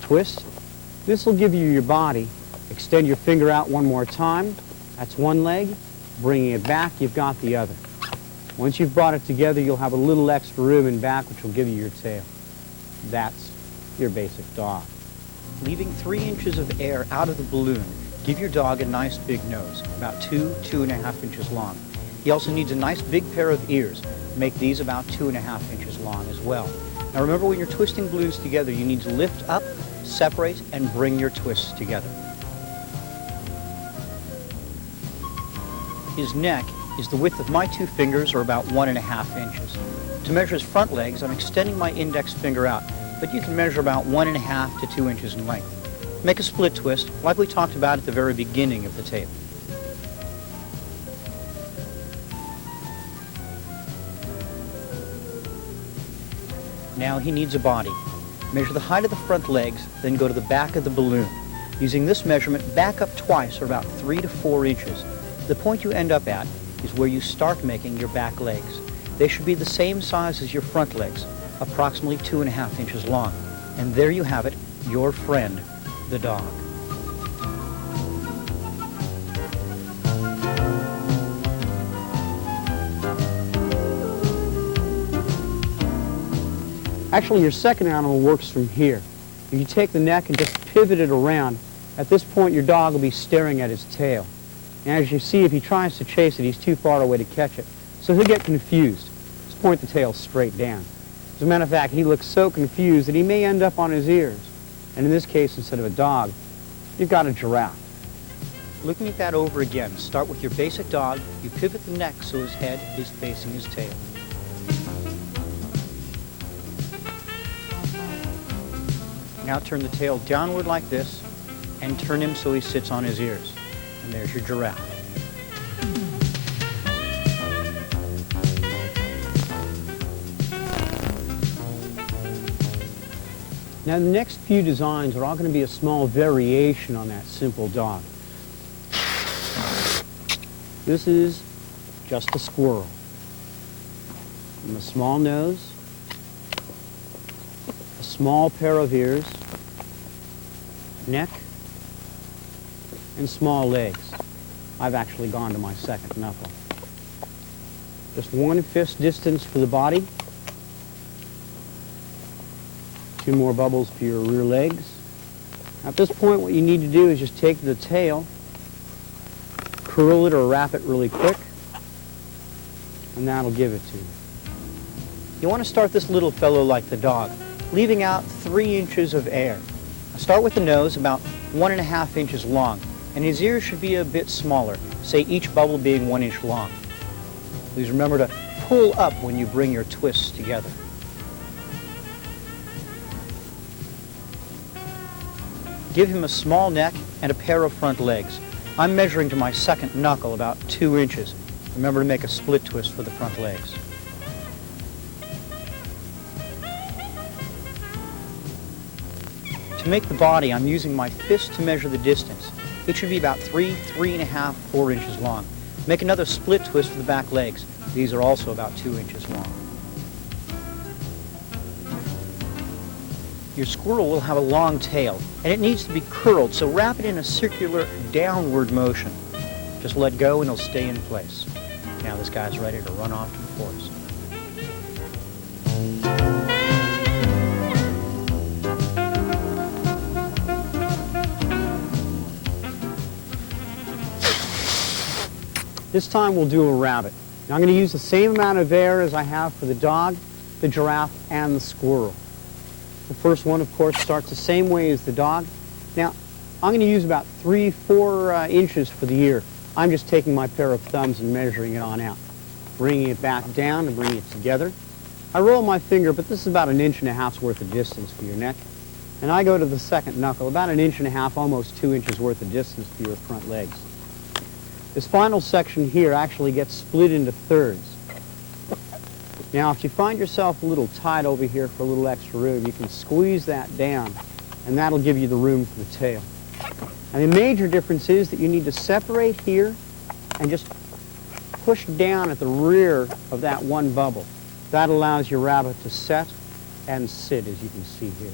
twist. This will give you your body. Extend your finger out 1 more time. That's 1 leg. Bringing it back, you've got the other. Once you've brought it together, you'll have a little extra room in back, which will give you your tail. That's your basic dog. Leaving 3 inches of air out of the balloon, give your dog a nice big nose, about 2.5 inches long. He also needs a nice big pair of ears. Make these about 2.5 inches long as well. Now remember, when you're twisting balloons together, you need to lift up, separate, and bring your twists together. His neck is the width of my 2 fingers, or about 1.5 inches. To measure his front legs, I'm extending my index finger out, but you can measure about 1.5 to 2 inches in length. Make a split twist, like we talked about at the very beginning of the tape. Now he needs a body. Measure the height of the front legs, then go to the back of the balloon. Using this measurement, back up twice, or about 3 to 4 inches. The point you end up at is where you start making your back legs. They should be the same size as your front legs, approximately 2.5 inches long. And there you have it, your friend, the dog. Actually, your second animal works from here. If you take the neck and just pivot it around, at this point your dog will be staring at his tail. And as you see, if he tries to chase it, he's too far away to catch it. So he'll get confused. Just point the tail straight down. As a matter of fact, he looks so confused that he may end up on his ears. And in this case, instead of a dog, you've got a giraffe. Looking at that over again, start with your basic dog. You pivot the neck so his head is facing his tail. Now turn the tail downward like this and turn him so he sits on his ears. And there's your giraffe. Now the next few designs are all going to be a small variation on that simple dog. This is just a squirrel. And a small nose, a small pair of ears, neck, and small legs. I've actually gone to my second knuckle. Just 1 fist distance for the body. 2 more bubbles for your rear legs. At this point, what you need to do is just take the tail, curl it or wrap it really quick, and that'll give it to you. You want to start this little fellow like the dog, leaving out 3 inches of air. Now start with the nose, about 1.5 inches long, and his ears should be a bit smaller, say each bubble being 1 inch long. Please remember to pull up when you bring your twists together. Give him a small neck and a pair of front legs. I'm measuring to my second knuckle, about 2 inches. Remember to make a split twist for the front legs. To make the body, I'm using my fist to measure the distance. It should be about 3.5, 4 inches long. Make another split twist for the back legs. These are also about 2 inches long. Your squirrel will have a long tail, and it needs to be curled, so wrap it in a circular downward motion. Just let go and it'll stay in place. Now this guy's ready to run off to the forest. This time we'll do a rabbit. Now I'm going to use the same amount of air as I have for the dog, the giraffe, and the squirrel. The first one, of course, starts the same way as the dog. Now, I'm going to use about 3-4 inches for the ear. I'm just taking my pair of thumbs and measuring it on out. Bringing it back down and bringing it together. I roll my finger, but this is about 1.5 inches worth of distance for your neck. And I go to the second knuckle, about 1.5 inches, almost 2 inches worth of distance for your front legs. This final section here actually gets split into thirds. Now, if you find yourself a little tight over here for a little extra room, you can squeeze that down, and that'll give you the room for the tail. And the major difference is that you need to separate here and just push down at the rear of that one bubble. That allows your rabbit to set and sit, as you can see here.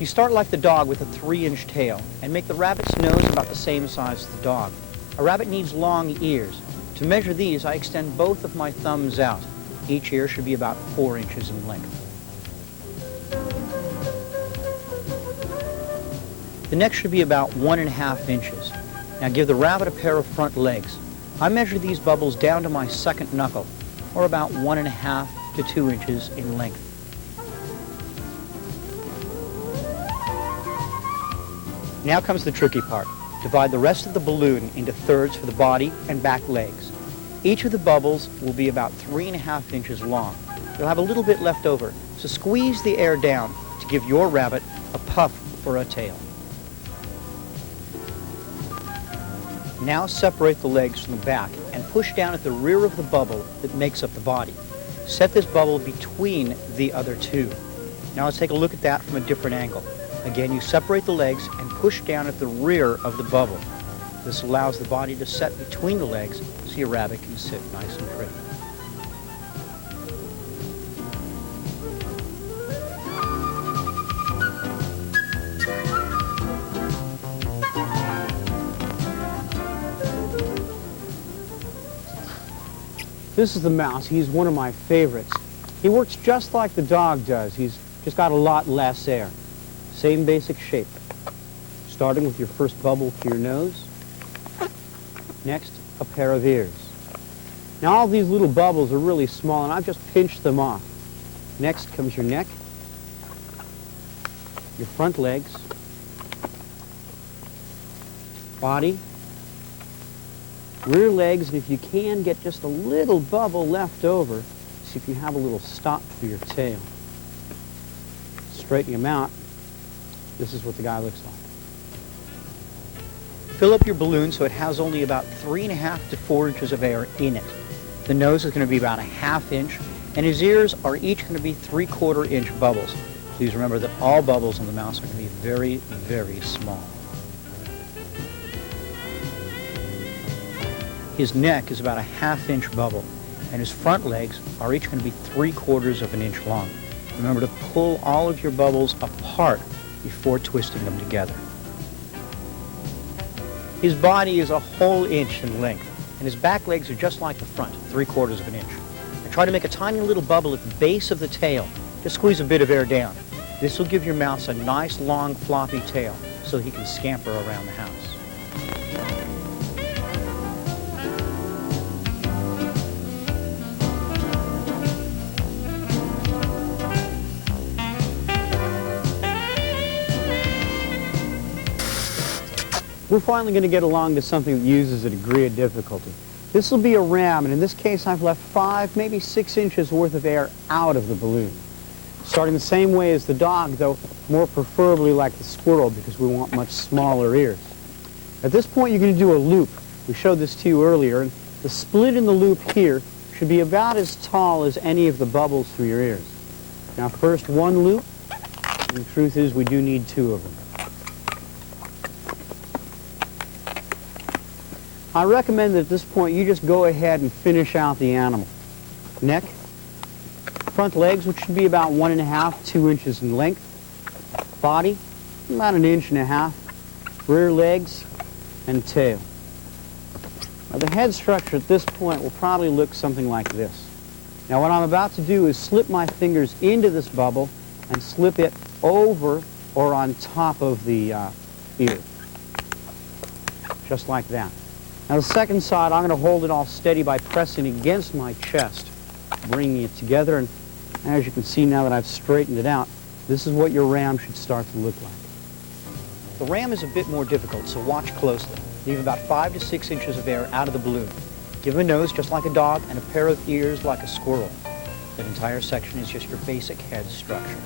You start like the dog with a 3-inch tail and make the rabbit's nose about the same size as the dog. A rabbit needs long ears. To measure these, I extend both of my thumbs out. Each ear should be about 4 inches in length. The neck should be about 1.5 inches. Now give the rabbit a pair of front legs. I measure these bubbles down to my second knuckle, or about 1.5 to 2 inches in length. Now comes the tricky part. Divide the rest of the balloon into thirds for the body and back legs. Each of the bubbles will be about 3.5 inches long. You'll have a little bit left over, so squeeze the air down to give your rabbit a puff for a tail. Now separate the legs from the back and push down at the rear of the bubble that makes up the body. Set this bubble between the other two. Now let's take a look at that from a different angle. Again, you separate the legs and push down at the rear of the bubble. This allows the body to set between the legs so your rabbit can sit nice and pretty. This is the mouse. He's one of my favorites. He works just like the dog does. He's just got a lot less air. Same basic shape. Starting with your first bubble to your nose. Next, a pair of ears. Now all these little bubbles are really small, and I've just pinched them off. Next comes your neck, your front legs, body, rear legs, and if you can, get just a little bubble left over. See if you have a little stop for your tail. Straighten them out. This is what the guy looks like. Fill up your balloon so it has only about 3.5 to 4 inches of air in it. The nose is going to be about a 1/2 inch, and his ears are each going to be 3/4 inch bubbles. Please remember that all bubbles on the mouse are going to be very, very small. His neck is about a 1/2 inch bubble, and his front legs are each going to be 3/4 of an inch long. Remember to pull all of your bubbles apart before twisting them together. His body is a whole inch in length, and his back legs are just like the front, 3/4 of an inch. And try to make a tiny little bubble at the base of the tail. Just squeeze a bit of air down. This will give your mouse a nice, long, floppy tail so he can scamper around the house. We're finally going to get along to something that uses a degree of difficulty. This will be a ram, and in this case I've left 5, maybe 6 inches worth of air out of the balloon. Starting the same way as the dog, though more preferably like the squirrel because we want much smaller ears. At this point you're going to do a loop. We showed this to you earlier, and the split in the loop here should be about as tall as any of the bubbles through your ears. Now first one loop, and the truth is we do need 2 of them. I recommend that at this point you just go ahead and finish out the animal. Neck, front legs, which should be about 1.5 to 2 inches in length. Body, about 1.5 inches. Rear legs, and tail. Now the head structure at this point will probably look something like this. Now what I'm about to do is slip my fingers into this bubble and slip it over or on top of the ear. Just like that. Now the second side, I'm going to hold it all steady by pressing against my chest, bringing it together, and as you can see now that I've straightened it out, this is what your ram should start to look like. The ram is a bit more difficult, so watch closely. Leave about 5 to 6 inches of air out of the balloon. Give him a nose just like a dog and a pair of ears like a squirrel. That entire section is just your basic head structure.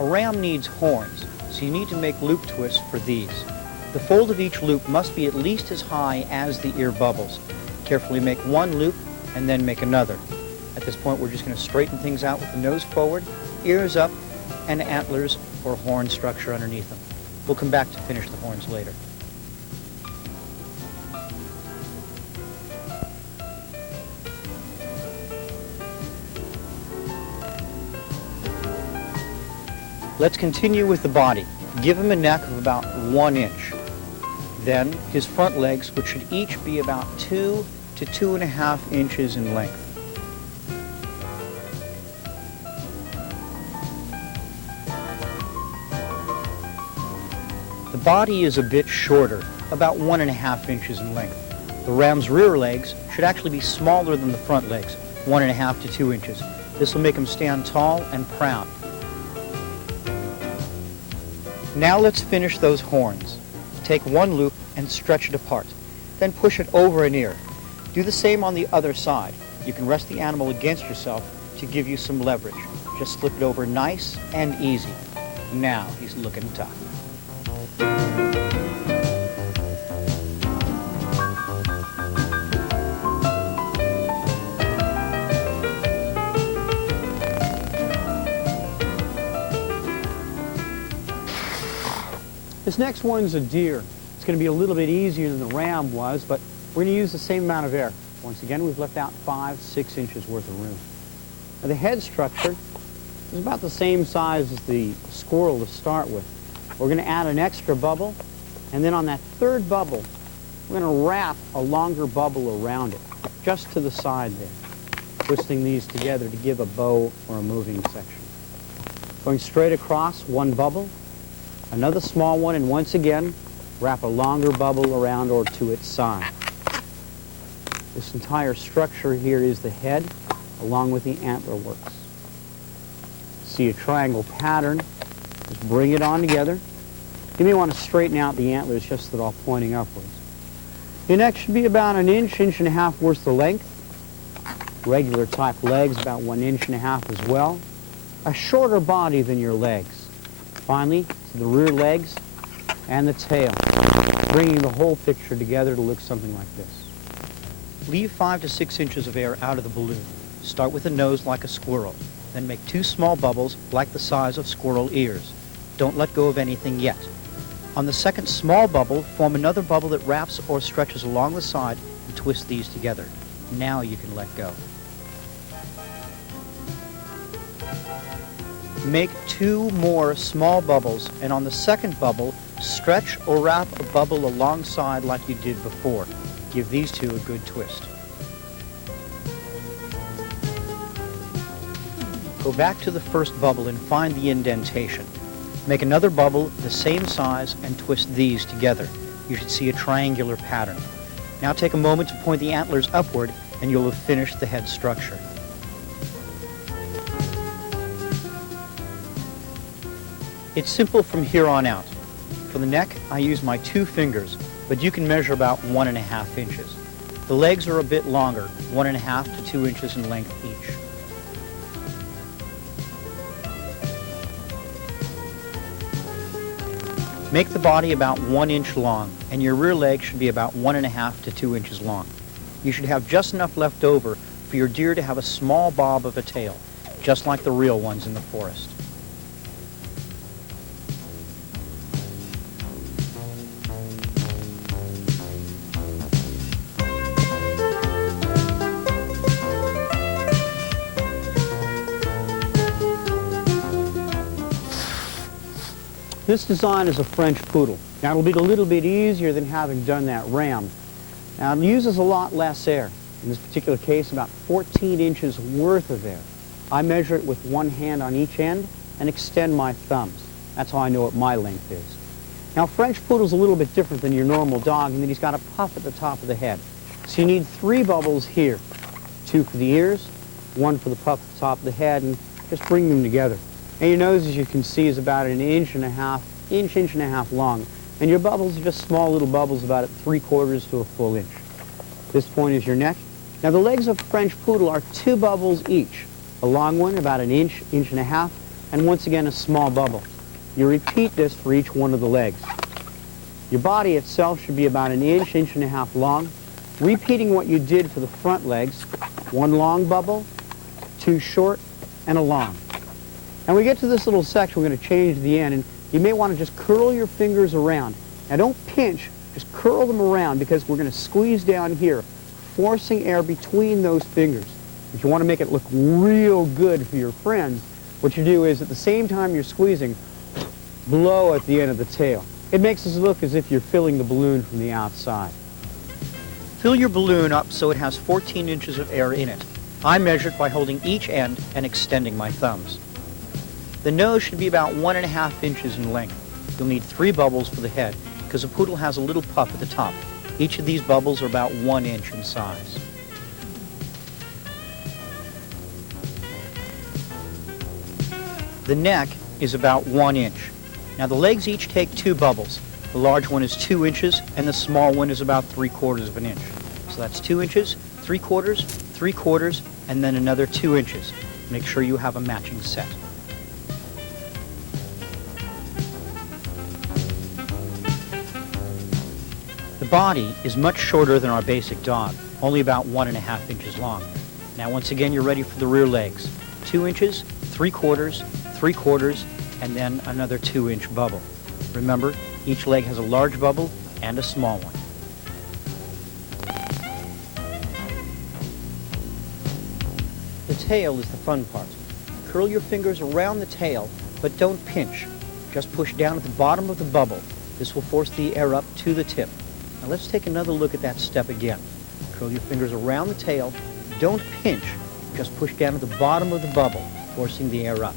A ram needs horns, so you need to make loop twists for these. The fold of each loop must be at least as high as the ear bubbles. Carefully make one loop and then make another. At this point, we're just going to straighten things out with the nose forward, ears up, and antlers or horn structure underneath them. We'll come back to finish the horns later. Let's continue with the body. Give him a neck of about 1 inch. Then his front legs, which should each be about 2 to 2.5 inches in length. The body is a bit shorter, about 1.5 inches in length. The ram's rear legs should actually be smaller than the front legs, 1.5 to 2 inches. This will make him stand tall and proud. Now let's finish those horns. Take one loop and stretch it apart. Then push it over an ear. Do the same on the other side. You can rest the animal against yourself to give you some leverage. Just slip it over nice and easy. Now he's looking tough. This next one's a deer. It's going to be a little bit easier than the ram was, but we're going to use the same amount of air. Once again, we've left out 5 to 6 inches worth of room. Now, the head structure is about the same size as the squirrel to start with. We're going to add an extra bubble, and then on that third bubble, we're going to wrap a longer bubble around it, just to the side there, twisting these together to give a bow or a moving section. Going straight across, one bubble, another small one, and once again, wrap a longer bubble around or to its side. This entire structure here is the head, along with the antler works. See a triangle pattern. Just bring it on together. You may want to straighten out the antlers just so they're all pointing upwards. Your neck should be about an inch, inch and a half worth of length. Regular type legs, about 1.5 inches as well. A shorter body than your legs. Finally, to the rear legs and the tail, bringing the whole picture together to look something like this. Leave 5 to 6 inches of air out of the balloon. Start with a nose like a squirrel. Then make 2 small bubbles like the size of squirrel ears. Don't let go of anything yet. On the second small bubble, form another bubble that wraps or stretches along the side and twist these together. Now you can let go. Make 2 more small bubbles, and on the second bubble, stretch or wrap a bubble alongside like you did before. Give these 2 a good twist. Go back to the first bubble and find the indentation. Make another bubble the same size and twist these together. You should see a triangular pattern. Now take a moment to point the antlers upward and you'll have finished the head structure. It's simple from here on out. For the neck, I use my 2 fingers, but you can measure about 1.5 inches. The legs are a bit longer, 1.5 to 2 inches in length each. Make the body about 1 inch long, and your rear leg should be about 1.5 to 2 inches long. You should have just enough left over for your deer to have a small bob of a tail, just like the real ones in the forest. This design is a French poodle. Now it'll be a little bit easier than having done that ram. Now it uses a lot less air. In this particular case, about 14 inches worth of air. I measure it with one hand on each end and extend my thumbs. That's how I know what my length is. Now French poodle's a little bit different than your normal dog in that he's got a puff at the top of the head. So you need 3 bubbles here. 2 for the ears, 1 for the puff at the top of the head, and just bring them together. And your nose, as you can see, is about an inch and a half long. And your bubbles are just small little bubbles about 3/4 to a full inch. This point is your neck. Now the legs of French poodle are 2 bubbles each. A long one, about an inch, inch and a half, and once again a small bubble. You repeat this for each one of the legs. Your body itself should be about an inch, inch and a half long. Repeating what you did for the front legs, 1 long bubble, 2 short, and a long. Now we get to this little section, we're going to change the end, and you may want to just curl your fingers around. Now don't pinch, just curl them around because we're going to squeeze down here, forcing air between those fingers. If you want to make it look real good for your friends, what you do is at the same time you're squeezing, blow at the end of the tail. It makes it look as if you're filling the balloon from the outside. Fill your balloon up so it has 14 inches of air in it. I measure it by holding each end and extending my thumbs. The nose should be about 1.5 inches in length. You'll need 3 bubbles for the head because a poodle has a little puff at the top. Each of these bubbles are about 1 inch in size. The neck is about 1 inch. Now the legs each take 2 bubbles. The large one is 2 inches and the small one is about 3/4 of an inch. So that's 2 inches, 3/4, 3/4, and then another 2 inches. Make sure you have a matching set. The body is much shorter than our basic dog, only about 1.5 inches long. Now once again you're ready for the rear legs. 2 inches, 3/4, 3/4, and then another 2-inch bubble. Remember, each leg has a large bubble and a small one. The tail is the fun part. Curl your fingers around the tail, but don't pinch. Just push down at the bottom of the bubble. This will force the air up to the tip. Now let's take another look at that step again. Curl your fingers around the tail. Don't pinch. Just push down at the bottom of the bubble, forcing the air up.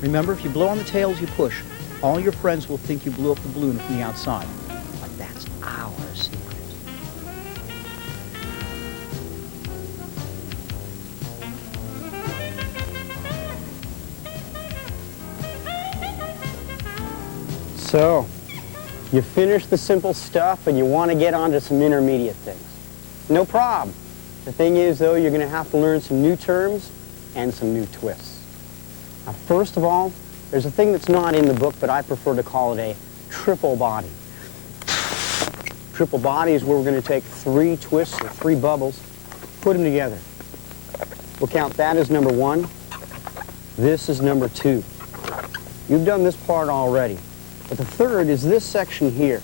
Remember, if you blow on the tail as you push, all your friends will think you blew up the balloon from the outside. But that's our secret. So, you finished the simple stuff and you want to get on to some intermediate things. No problem. The thing is, though, you're going to have to learn some new terms and some new twists. Now, first of all, there's a thing that's not in the book, but I prefer to call it a triple body. Triple body is where we're going to take 3 twists or 3 bubbles, put them together. We'll count that as number 1. This is number 2. You've done this part already. But the third is this section here.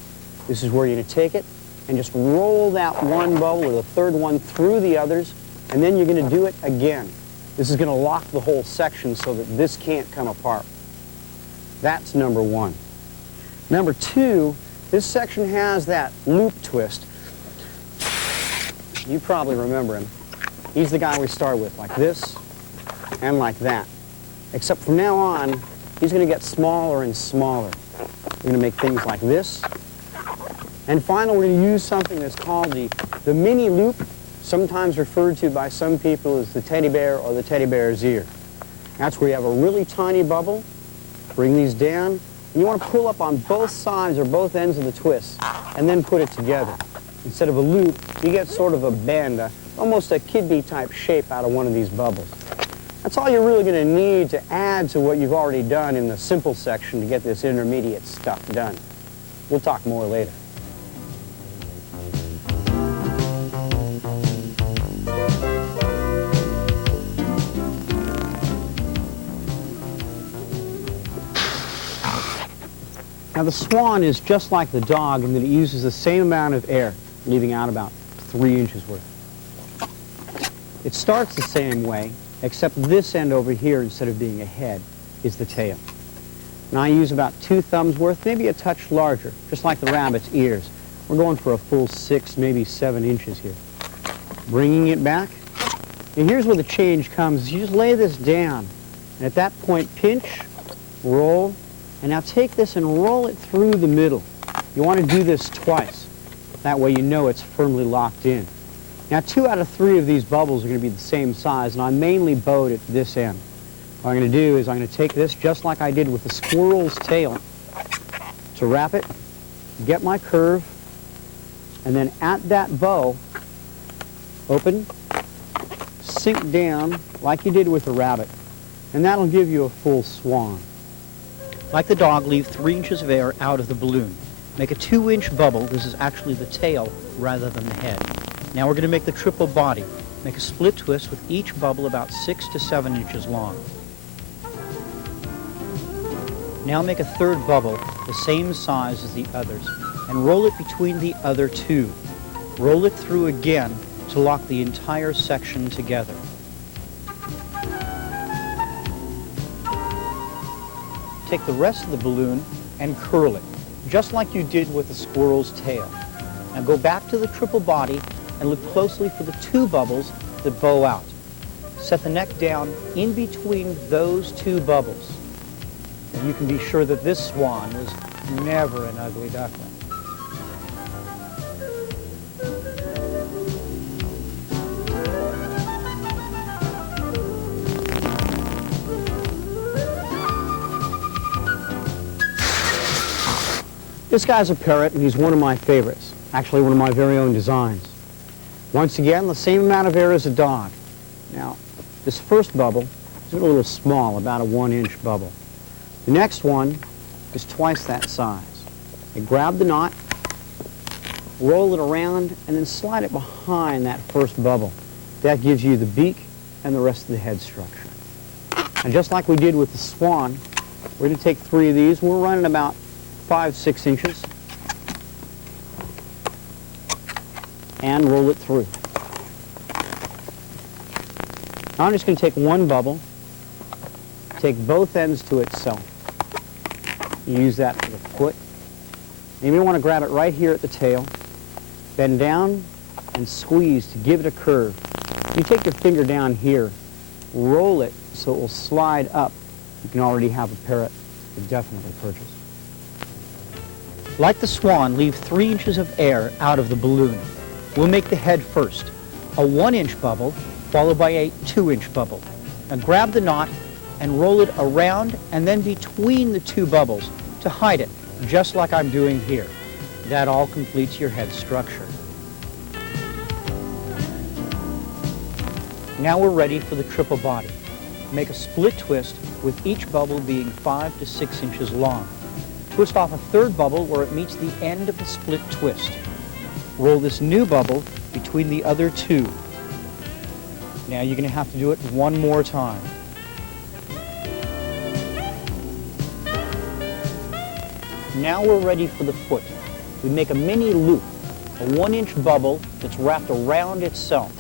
This is where you're going to take it and just roll that one bubble or the third one through the others, and then you're going to do it again. This is going to lock the whole section so that this can't come apart. That's number 1. Number 2, this section has that loop twist. You probably remember him. He's the guy we start with, like this and like that. Except from now on, he's going to get smaller and smaller. We're going to make things like this. And finally, we're going to use something that's called the mini loop, sometimes referred to by some people as the teddy bear or the teddy bear's ear. That's where you have a really tiny bubble. Bring these down, and you want to pull up on both sides or both ends of the twist, and then put it together. Instead of a loop, you get sort of a bend, almost a kidney type shape out of one of these bubbles. That's all you're really going to need to add to what you've already done in the simple section to get this intermediate stuff done. We'll talk more later. Now the swan is just like the dog in that it uses the same amount of air, leaving out about 3 inches worth. It starts the same way, except this end over here, instead of being a head, is the tail. Now I use about 2 thumbs worth, maybe a touch larger, just like the rabbit's ears. We're going for a full 6, maybe 7 inches here. Bringing it back, and here's where the change comes. You just lay this down, and at that point pinch, roll, and now take this and roll it through the middle. You want to do this twice. That way you know it's firmly locked in. Now 2 out of 3 of these bubbles are going to be the same size, and I'm mainly bowed at this end. What I'm going to do is I'm going to take this just like I did with the squirrel's tail to wrap it, get my curve, and then at that bow, open, sink down like you did with the rabbit, and that'll give you a full swan. Like the dog, leave 3 inches of air out of the balloon. Make a 2-inch bubble. This is actually the tail rather than the head. Now we're going to make the triple body. Make a split twist with each bubble about 6 to 7 inches long. Now make a third bubble the same size as the others and roll it between the other 2. Roll it through again to lock the entire section together. Take the rest of the balloon and curl it, just like you did with the squirrel's tail. Now go back to the triple body and look closely for the 2 bubbles that bow out. Set the neck down in between those 2 bubbles. And you can be sure that this swan was never an ugly duckling. This guy's a parrot, and he's one of my favorites. Actually, one of my very own designs. Once again, the same amount of air as a dog. Now, this first bubble is a little small, about a 1-inch bubble. The next one is twice that size. You grab the knot, roll it around, and then slide it behind that first bubble. That gives you the beak and the rest of the head structure. And just like we did with the swan, we're going to take 3 of these. We're running about 5-6 inches and roll it through. Now I'm just going to take 1 bubble, take both ends to itself. You use that for the foot. And you may want to grab it right here at the tail, bend down and squeeze to give it a curve. You take your finger down here, roll it so it will slide up You can already have a parrot to definitely purchase. Like the swan, leave 3 inches of air out of the balloon. We'll make the head first. A 1-inch bubble, followed by a 2-inch bubble. Now grab the knot and roll it around and then between the 2 bubbles to hide it, just like I'm doing here. That all completes your head structure. Now we're ready for the triple body. Make a split twist with each bubble being 5 to 6 inches long. Twist off a 3rd bubble where it meets the end of the split twist. Roll this new bubble between the other 2. Now you're going to have to do it one more time. Now we're ready for the foot. We make a mini loop, a 1-inch bubble that's wrapped around itself.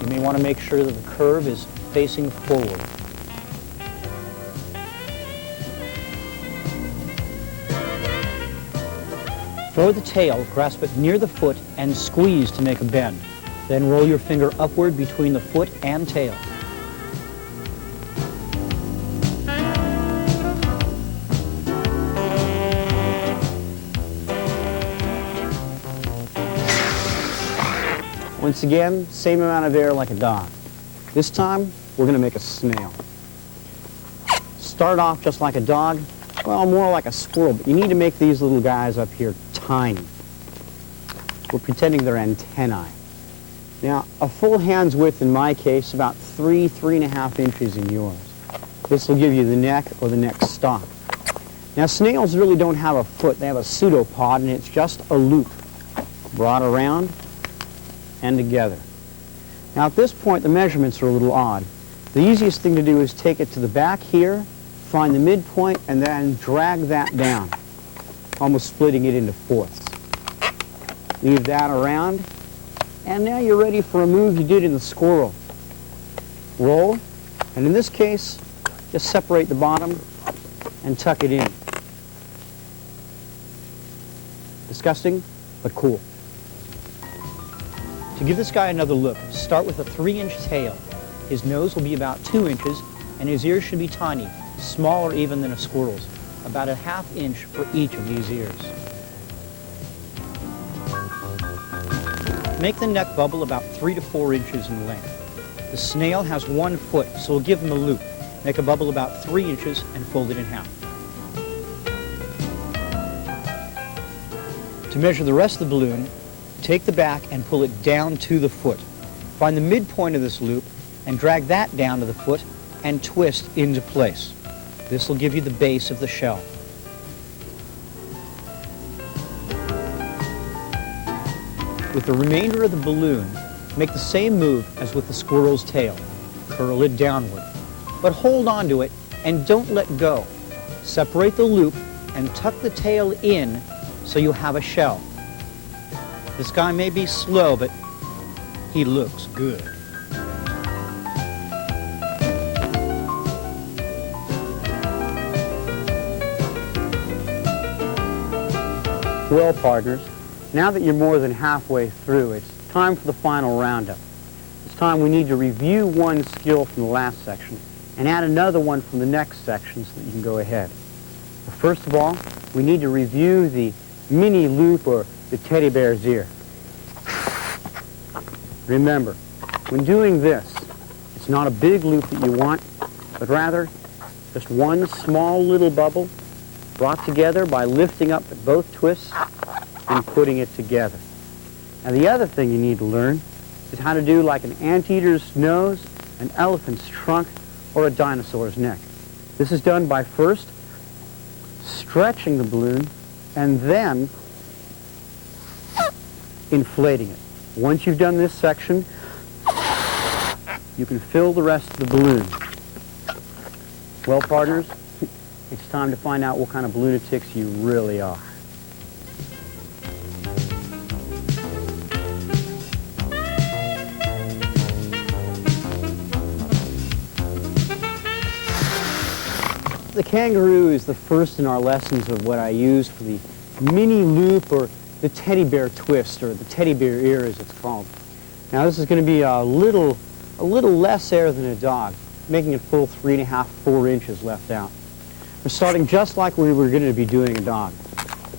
You may want to make sure that the curve is facing forward. Throw the tail, grasp it near the foot, and squeeze to make a bend. Then roll your finger upward between the foot and tail. Once again, same amount of air like a dog. This time, we're going to make a snail. Start off just like a dog, well, more like a squirrel, but you need to make these little guys up here tiny. We're pretending they're antennae. Now, a full hand's width in my case, about 3.5 inches in yours. This will give you the neck or the neck stop. Now, snails really don't have a foot. They have a pseudopod, and it's just a loop brought around and together. Now at this point the measurements are a little odd. The easiest thing to do is take it to the back here, find the midpoint, and then drag that down, almost splitting it into fourths. Leave that around, and now you're ready for a move you did in the squirrel. Roll, and in this case, just separate the bottom and tuck it in. Disgusting, but cool. To give this guy another look, start with a 3-inch tail. His nose will be about 2 inches, and his ears should be tiny, smaller even than a squirrel's, about a 1/2 inch for each of these ears. Make the neck bubble about 3 to 4 inches in length. The snail has 1 foot, so we'll give him a loop. Make a bubble about 3 inches and fold it in half. To measure the rest of the balloon, take the back and pull it down to the foot. Find the midpoint of this loop and drag that down to the foot and twist into place. This will give you the base of the shell. With the remainder of the balloon, make the same move as with the squirrel's tail. Curl it downward, but hold on to it and don't let go. Separate the loop and tuck the tail in so you have a shell. This guy may be slow, but he looks good. Well, partners, now that you're more than halfway through, it's time for the final roundup. This time we need to review one skill from the last section and add another one from the next section so that you can go ahead. But first of all, we need to review the mini loop or the teddy bear's ear. Remember, when doing this, it's not a big loop that you want, but rather just one small little bubble brought together by lifting up at both twists and putting it together. Now the other thing you need to learn is how to do like an anteater's nose, an elephant's trunk, or a dinosaur's neck. This is done by first stretching the balloon and then inflating it. Once you've done this section, you can fill the rest of the balloon. Well, partners, it's time to find out what kind of lunatics you really are. The kangaroo is the first in our lessons of what I use for the mini loop or the teddy bear twist, or the teddy bear ear as it's called. Now this is going to be a little less air than a dog. making a full 3.5, 4 inches left out. We're starting just like we were going to be doing a dog.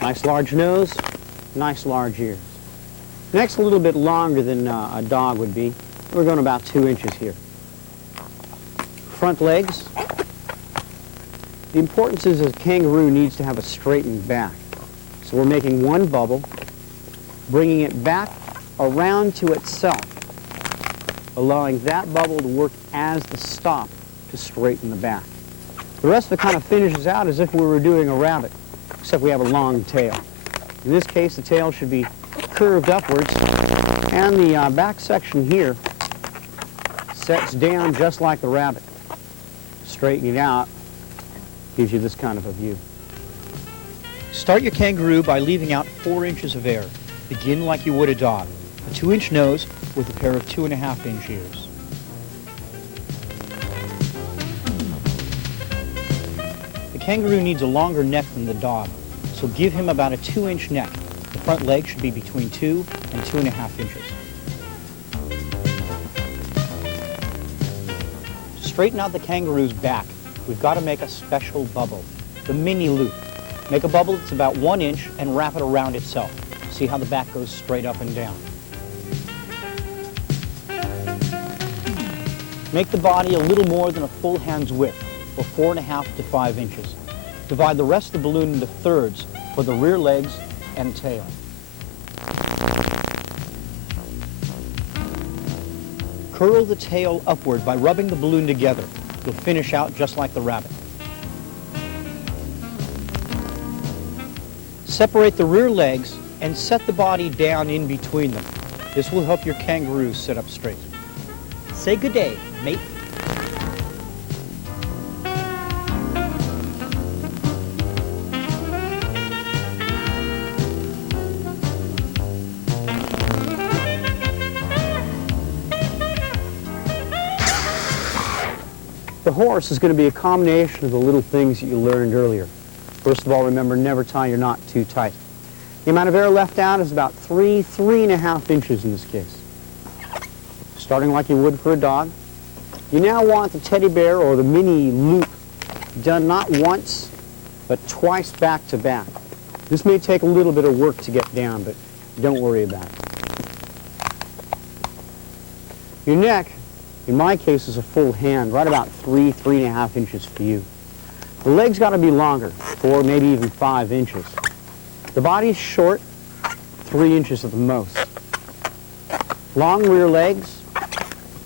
Nice large nose, nice large ears. Neck's a little bit longer than a dog would be. We're going about 2 inches here. Front legs. The importance is a kangaroo needs to have a straightened back. So we're making one bubble, bringing it back around to itself, allowing that bubble to work as the stop to straighten the back. The rest of it kind of finishes out as if we were doing a rabbit, except we have a long tail. In this case, the tail should be curved upwards, and the back section here sets down just like the rabbit. Straightening it out gives you this kind of a view. Start your kangaroo by leaving out 4 inches of air. Begin like you would a dog. A 2-inch nose with a pair of 2.5-inch ears. The kangaroo needs a longer neck than the dog, so give him about a 2-inch neck. The front leg should be between 2 and 2.5 inches. To straighten out the kangaroo's back, we've got to make a special bubble, the mini loop. Make a bubble that's about 1 inch and wrap it around itself. See how the back goes straight up and down. Make the body a little more than a full hand's width, or 4.5 to 5 inches. Divide the rest of the balloon into thirds for the rear legs and tail. Curl the tail upward by rubbing the balloon together. You'll finish out just like the rabbit. Separate the rear legs and set the body down in between them. This will help your kangaroo sit up straight. Say good day, mate. The horse is going to be a combination of the little things that you learned earlier. First of all, remember, never tie your knot too tight. The amount of air left out is about 3.5 inches in this case. Starting like you would for a dog. You now want the teddy bear or the mini loop done not once, but twice back to back. This may take a little bit of work to get down, but don't worry about it. Your neck, in my case, is a full hand, right about 3.5 inches for you. The legs got to be longer, 4, maybe even 5 inches. The body's short, 3 inches at the most. Long rear legs,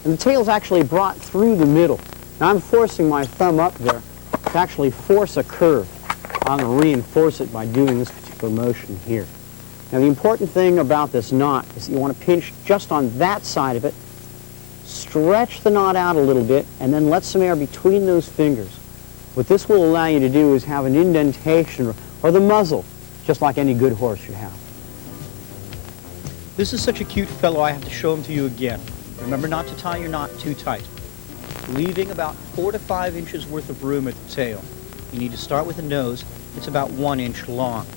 and the tail's actually brought through the middle. Now I'm forcing my thumb up there to actually force a curve. I'm going to reinforce it by doing this particular motion here. Now the important thing about this knot is that you want to pinch just on that side of it, stretch the knot out a little bit, and then let some air between those fingers. What this will allow you to do is have an indentation or the muzzle, just like any good horse should have. This is such a cute fellow, I have to show him to you again. Remember not to tie your knot too tight. Leaving about 4 to 5 inches worth of room at the tail. You need to start with the nose. It's about 1 inch long.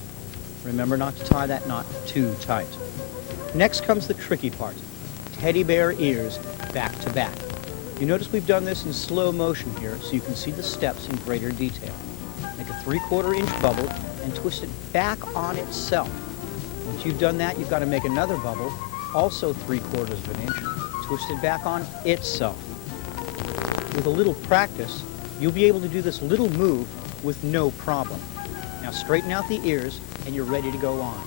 Remember not to tie that knot too tight. Next comes the tricky part. Teddy bear ears back to back. You notice we've done this in slow motion here so you can see the steps in greater detail. Make a 3/4 inch bubble and twist it back on itself. Once you've done that, you've got to make another bubble, also 3/4 of an inch, twist it back on itself. With a little practice, you'll be able to do this little move with no problem. Now straighten out the ears and you're ready to go on.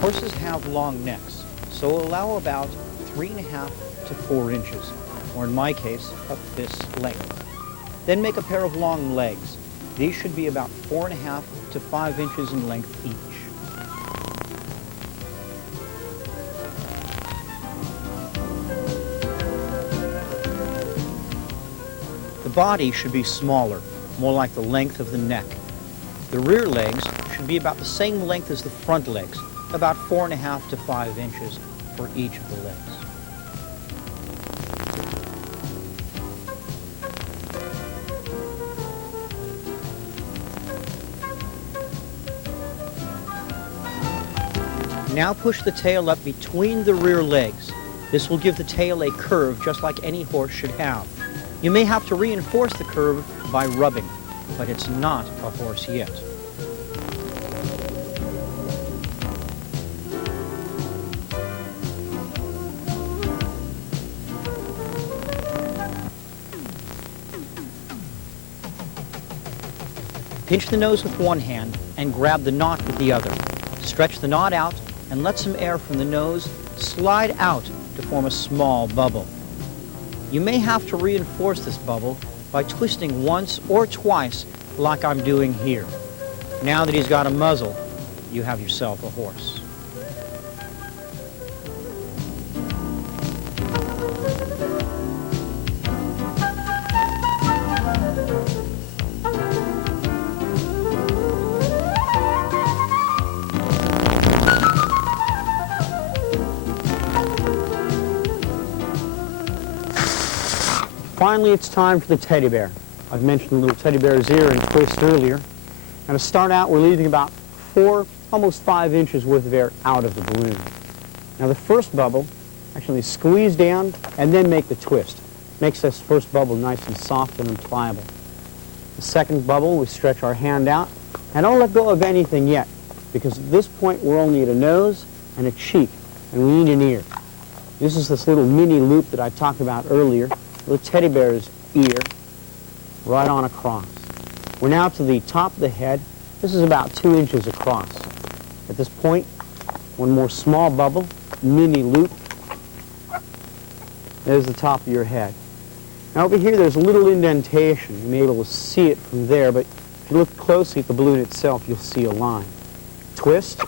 Horses have long necks, so allow about 3.5 to 4 inches, or in my case, up this length. Then make a pair of long legs. These should be about 4.5 to 5 inches in length each. The body should be smaller, more like the length of the neck. The rear legs should be about the same length as the front legs, about 4.5 to 5 inches for each of the legs. Now push the tail up between the rear legs. This will give the tail a curve just like any horse should have. You may have to reinforce the curve by rubbing, but it's not a horse yet. Pinch the nose with one hand and grab the knot with the other. Stretch the knot out and let some air from the nose slide out to form a small bubble. You may have to reinforce this bubble by twisting once or twice like I'm doing here. Now that he's got a muzzle, you have yourself a horse. Finally, it's time for the teddy bear. I've mentioned the little teddy bear's ear and twist earlier. Now to start out, we're leaving about 4, almost 5 inches worth of air out of the balloon. Now the first bubble, actually squeeze down and then make the twist. Makes this first bubble nice and soft and pliable. The second bubble, we stretch our hand out and don't let go of anything yet, because at this point we're only at a nose and a cheek, and we need an ear. This is this little mini loop that I talked about earlier. The teddy bear's ear, right on across. We're now to the top of the head. This is about 2 inches across. At this point, one more small bubble, mini loop. There's the top of your head. Now over here, there's a little indentation. You may be able to see it from there, but if you look closely at the balloon itself, you'll see a line. Twist,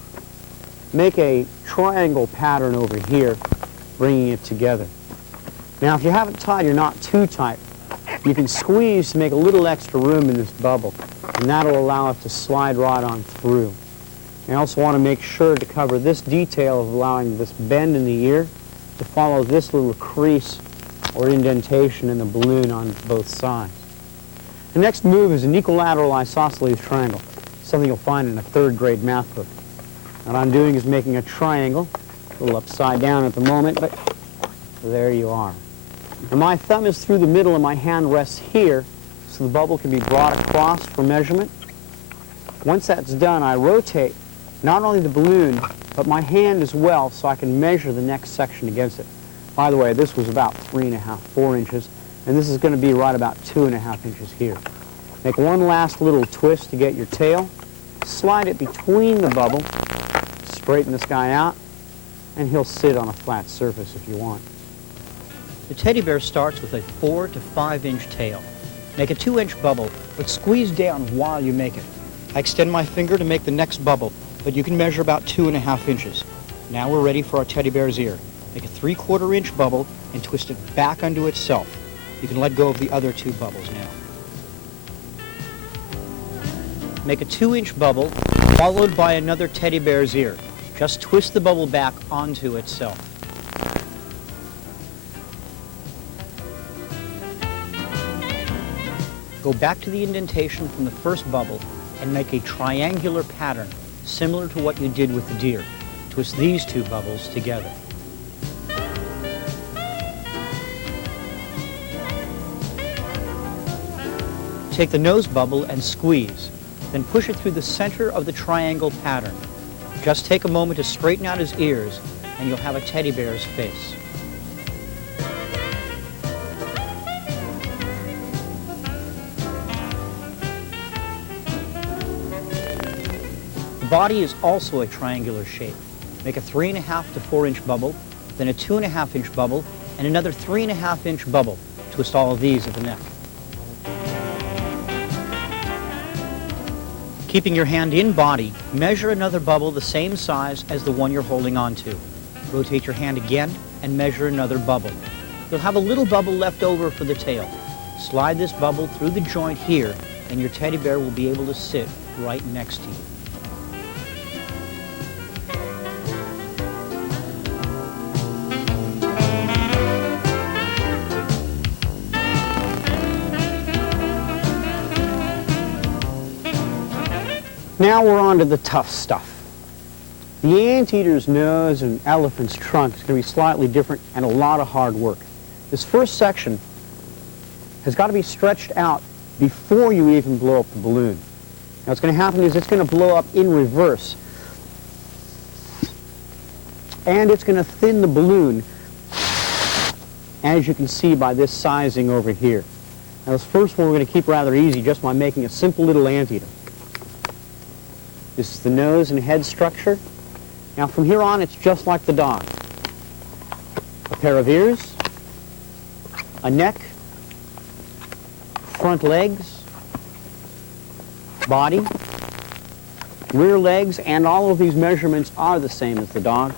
make a triangle pattern over here, bringing it together. Now, if you haven't tied your knot too tight, you can squeeze to make a little extra room in this bubble, and that'll allow it to slide right on through. You also want to make sure to cover this detail of allowing this bend in the ear to follow this little crease or indentation in the balloon on both sides. The next move is an equilateral isosceles triangle, something you'll find in a 3rd grade math book. What I'm doing is making a triangle, a little upside down at the moment, but there you are. And my thumb is through the middle and my hand rests here, so the bubble can be brought across for measurement. Once that's done, I rotate not only the balloon, but my hand as well, so I can measure the next section against it. By the way, this was about 3.5, 4 inches, and this is going to be right about 2.5 inches here. Make one last little twist to get your tail, slide it between the bubble, straighten this guy out, and he'll sit on a flat surface if you want. The teddy bear starts with a 4 to 5 inch tail. Make a 2-inch bubble, but squeeze down while you make it. I extend my finger to make the next bubble, but you can measure about 2.5 inches. Now we're ready for our teddy bear's ear. Make a 3/4 inch bubble and twist it back unto itself. You can let go of the other 2 bubbles now. Make a 2-inch bubble, followed by another teddy bear's ear. Just twist the bubble back onto itself. Go back to the indentation from the first bubble and make a triangular pattern, similar to what you did with the deer. Twist these 2 bubbles together. Take the nose bubble and squeeze, then push it through the center of the triangle pattern. Just take a moment to straighten out his ears, and you'll have a teddy bear's face. The body is also a triangular shape. Make a 3.5 to 4 inch bubble, then a 2.5 inch bubble, and another 3.5 inch bubble. Twist all of these at the neck. Keeping your hand in body, measure another bubble the same size as the one you're holding on to. Rotate your hand again and measure another bubble. You'll have a little bubble left over for the tail. Slide this bubble through the joint here, and your teddy bear will be able to sit right next to you. Now we're on to the tough stuff. The anteater's nose and elephant's trunk is going to be slightly different and a lot of hard work. This first section has got to be stretched out before you even blow up the balloon. Now what's going to happen is it's going to blow up in reverse. And it's going to thin the balloon, as you can see by this sizing over here. Now this first one we're going to keep rather easy just by making a simple little anteater. This is the nose and head structure. Now from here on, it's just like the dog. A pair of ears, a neck, front legs, body, rear legs, and all of these measurements are the same as the dog.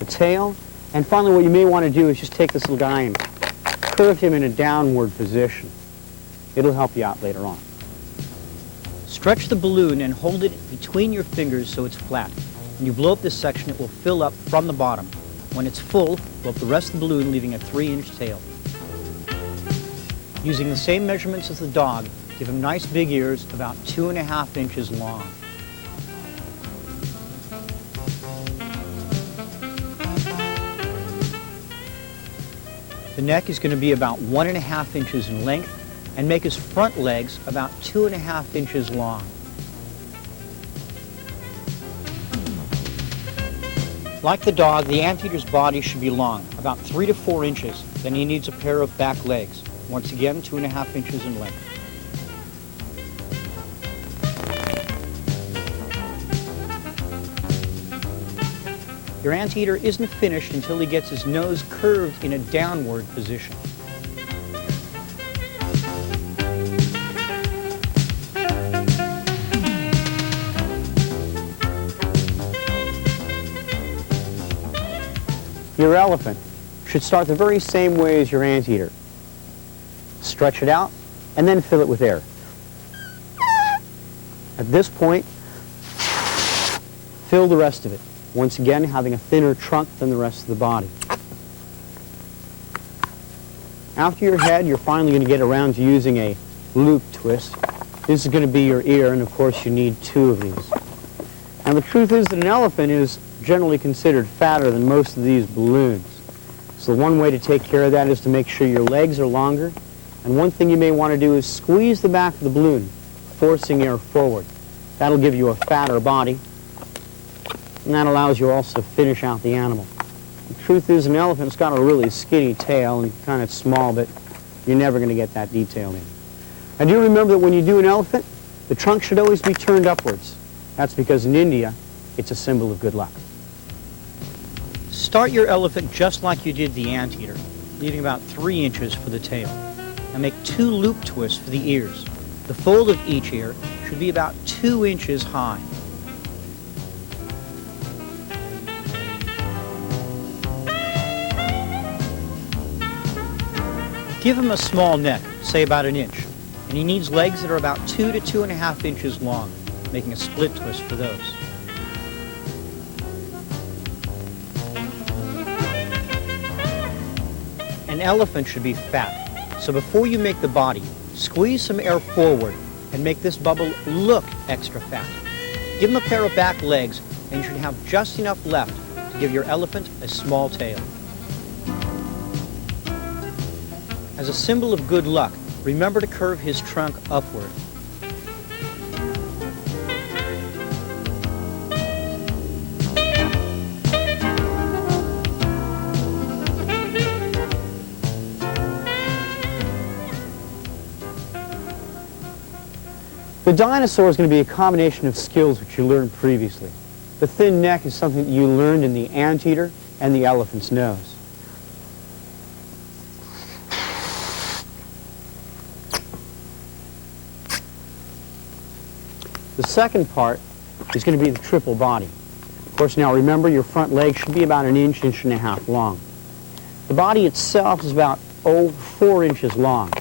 The tail, and finally what you may want to do is just take this little guy and curve him in a downward position. It'll help you out later on. Stretch the balloon and hold it between your fingers so it's flat. When you blow up this section, it will fill up from the bottom. When it's full, blow up the rest of the balloon, leaving a 3-inch tail. Using the same measurements as the dog, give him nice big ears about 2.5 inches long. The neck is going to be about 1.5 inches in length, and make his front legs about 2.5 inches long. Like the dog, the anteater's body should be long, about 3 to 4 inches. Then he needs a pair of back legs, once again 2.5 inches in length. Your anteater isn't finished until he gets his nose curved in a downward position. Your elephant should start the very same way as your anteater. Stretch it out and then fill it with air. At this point, fill the rest of it, once again having a thinner trunk than the rest of the body. After your head, you're finally going to get around to using a loop twist. This is going to be your ear, and of course you need 2 of these. Now the truth is that an elephant is generally considered fatter than most of these balloons. So one way to take care of that is to make sure your legs are longer. And one thing you may want to do is squeeze the back of the balloon, forcing air forward. That'll give you a fatter body, and that allows you also to finish out the animal. The truth is an elephant's got a really skinny tail and kind of small, but you're never going to get that detail in. And do remember that when you do an elephant, the trunk should always be turned upwards. That's because in India, it's a symbol of good luck. Start your elephant just like you did the anteater, leaving about 3 inches for the tail. Now make 2 loop twists for the ears. The fold of each ear should be about 2 inches high. Give him a small neck, say about 1 inch, and he needs legs that are about 2 to 2.5 inches long, making a split twist for those. An elephant should be fat, so before you make the body, squeeze some air forward and make this bubble look extra fat. Give him a pair of back legs, and you should have just enough left to give your elephant a small tail. As a symbol of good luck, remember to curve his trunk upward. The dinosaur is going to be a combination of skills which you learned previously. The thin neck is something that you learned in the anteater and the elephant's nose. The second part is going to be the triple body. Of course, now remember, your front leg should be about an inch, inch and a half long. The body itself is about 4 inches long.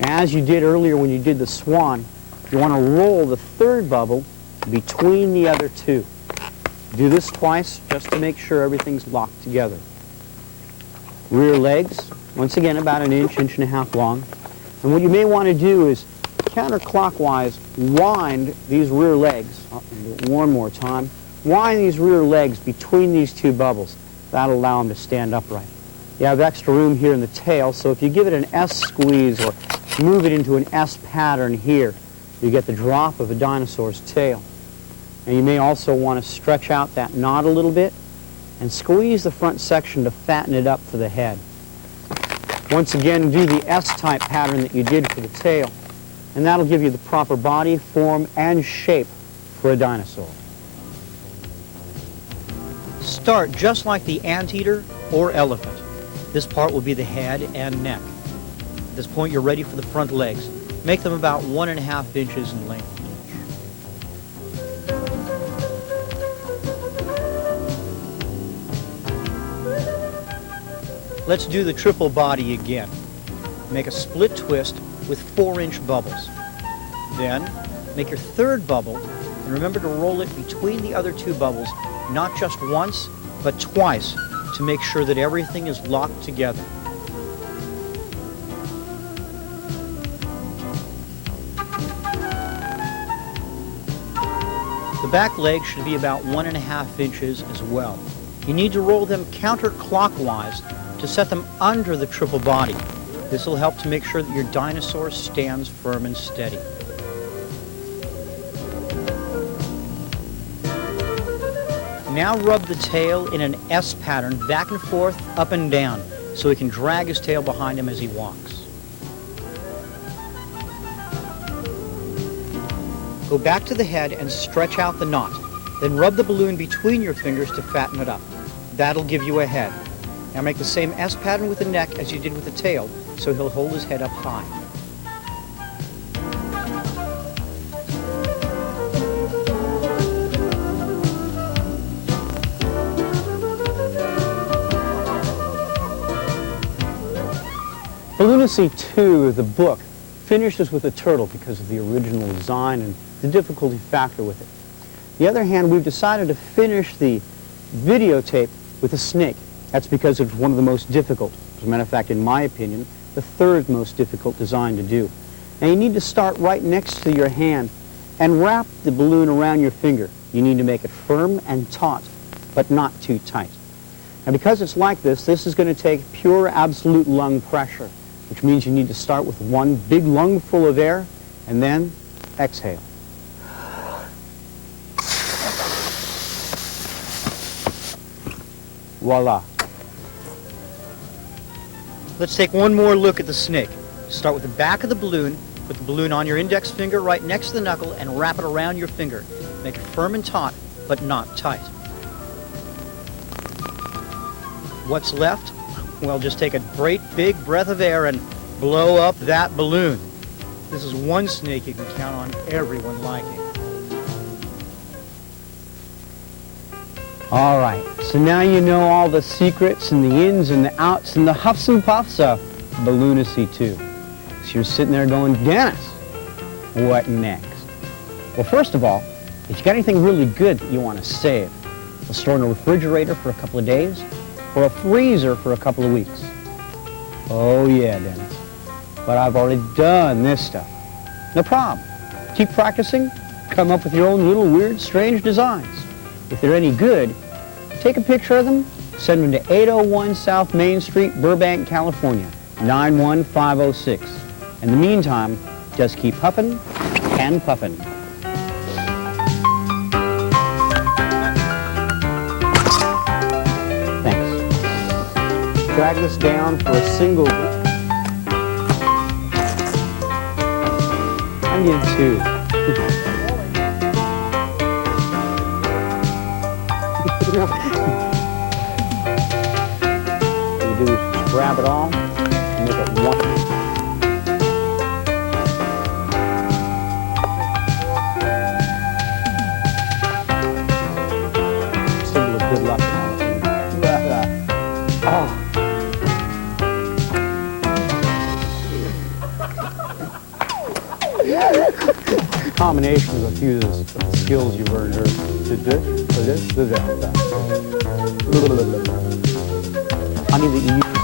As you did earlier when you did the swan, you want to roll the third bubble between the other two. Do this twice just to make sure everything's locked together. Rear legs, once again about an inch, inch and a half long. And what you may want to do is counterclockwise wind these rear legs. I'll do it one more time. Wind these rear legs between these two bubbles. That'll allow them to stand upright. You have extra room here in the tail, so if you give it an S squeeze or move it into an S pattern here, you get the drop of a dinosaur's tail. And you may also want to stretch out that knot a little bit and squeeze the front section to fatten it up for the head. Once again, do the S-type pattern that you did for the tail, and that'll give you the proper body, form, and shape for a dinosaur. Start just like the anteater or elephant. This part will be the head and neck. At this point, you're ready for the front legs. Make them about 1.5 inches in length each. Let's do the triple body again. Make a split twist with 4-inch bubbles. Then, make your third bubble, and remember to roll it between the other two bubbles, not just once, but twice, to make sure that everything is locked together. The back leg should be about 1.5 inches as well. You need to roll them counterclockwise to set them under the triple body. This will help to make sure that your dinosaur stands firm and steady. Now rub the tail in an S pattern back and forth, up and down, so he can drag his tail behind him as he walks. Go back to the head and stretch out the knot. Then rub the balloon between your fingers to fatten it up. That'll give you a head. Now make the same S pattern with the neck as you did with the tail, so he'll hold his head up high. Lunacy 2, the book, finishes with a turtle because of the original design and the difficulty factor with it. On the other hand, we've decided to finish the videotape with a snake. That's because it's one of the most difficult. As a matter of fact, in my opinion, the third most difficult design to do. Now you need to start right next to your hand and wrap the balloon around your finger. You need to make it firm and taut, but not too tight. Now because it's like this is going to take pure absolute lung pressure, which means you need to start with one big lung full of air and then exhale. Voila. Let's take one more look at the snake. Start with the back of the balloon, put the balloon on your index finger right next to the knuckle and wrap it around your finger. Make it firm and taut, but not tight. What's left? Well, just take a great big breath of air and blow up that balloon. This is one snake you can count on everyone liking. All right, so now you know all the secrets and the ins and the outs and the huffs and puffs of Balloonacy 2. So you're sitting there going, Dennis, what next? Well, first of all, if you got anything really good that you want to save, we'll store in a refrigerator for a couple of days or a freezer for a couple of weeks. Oh yeah, Dennis, but I've already done this stuff. No problem. Keep practicing, come up with your own little weird, strange designs. If they're any good, take a picture of them, send them to 801 South Main Street, Burbank, California, 91506. In the meantime, just keep huffing and puffing. Thanks. Drag this down for a single. I need two. What you do is just grab it all and make it one. combination of a few of the skills you learned are I need that you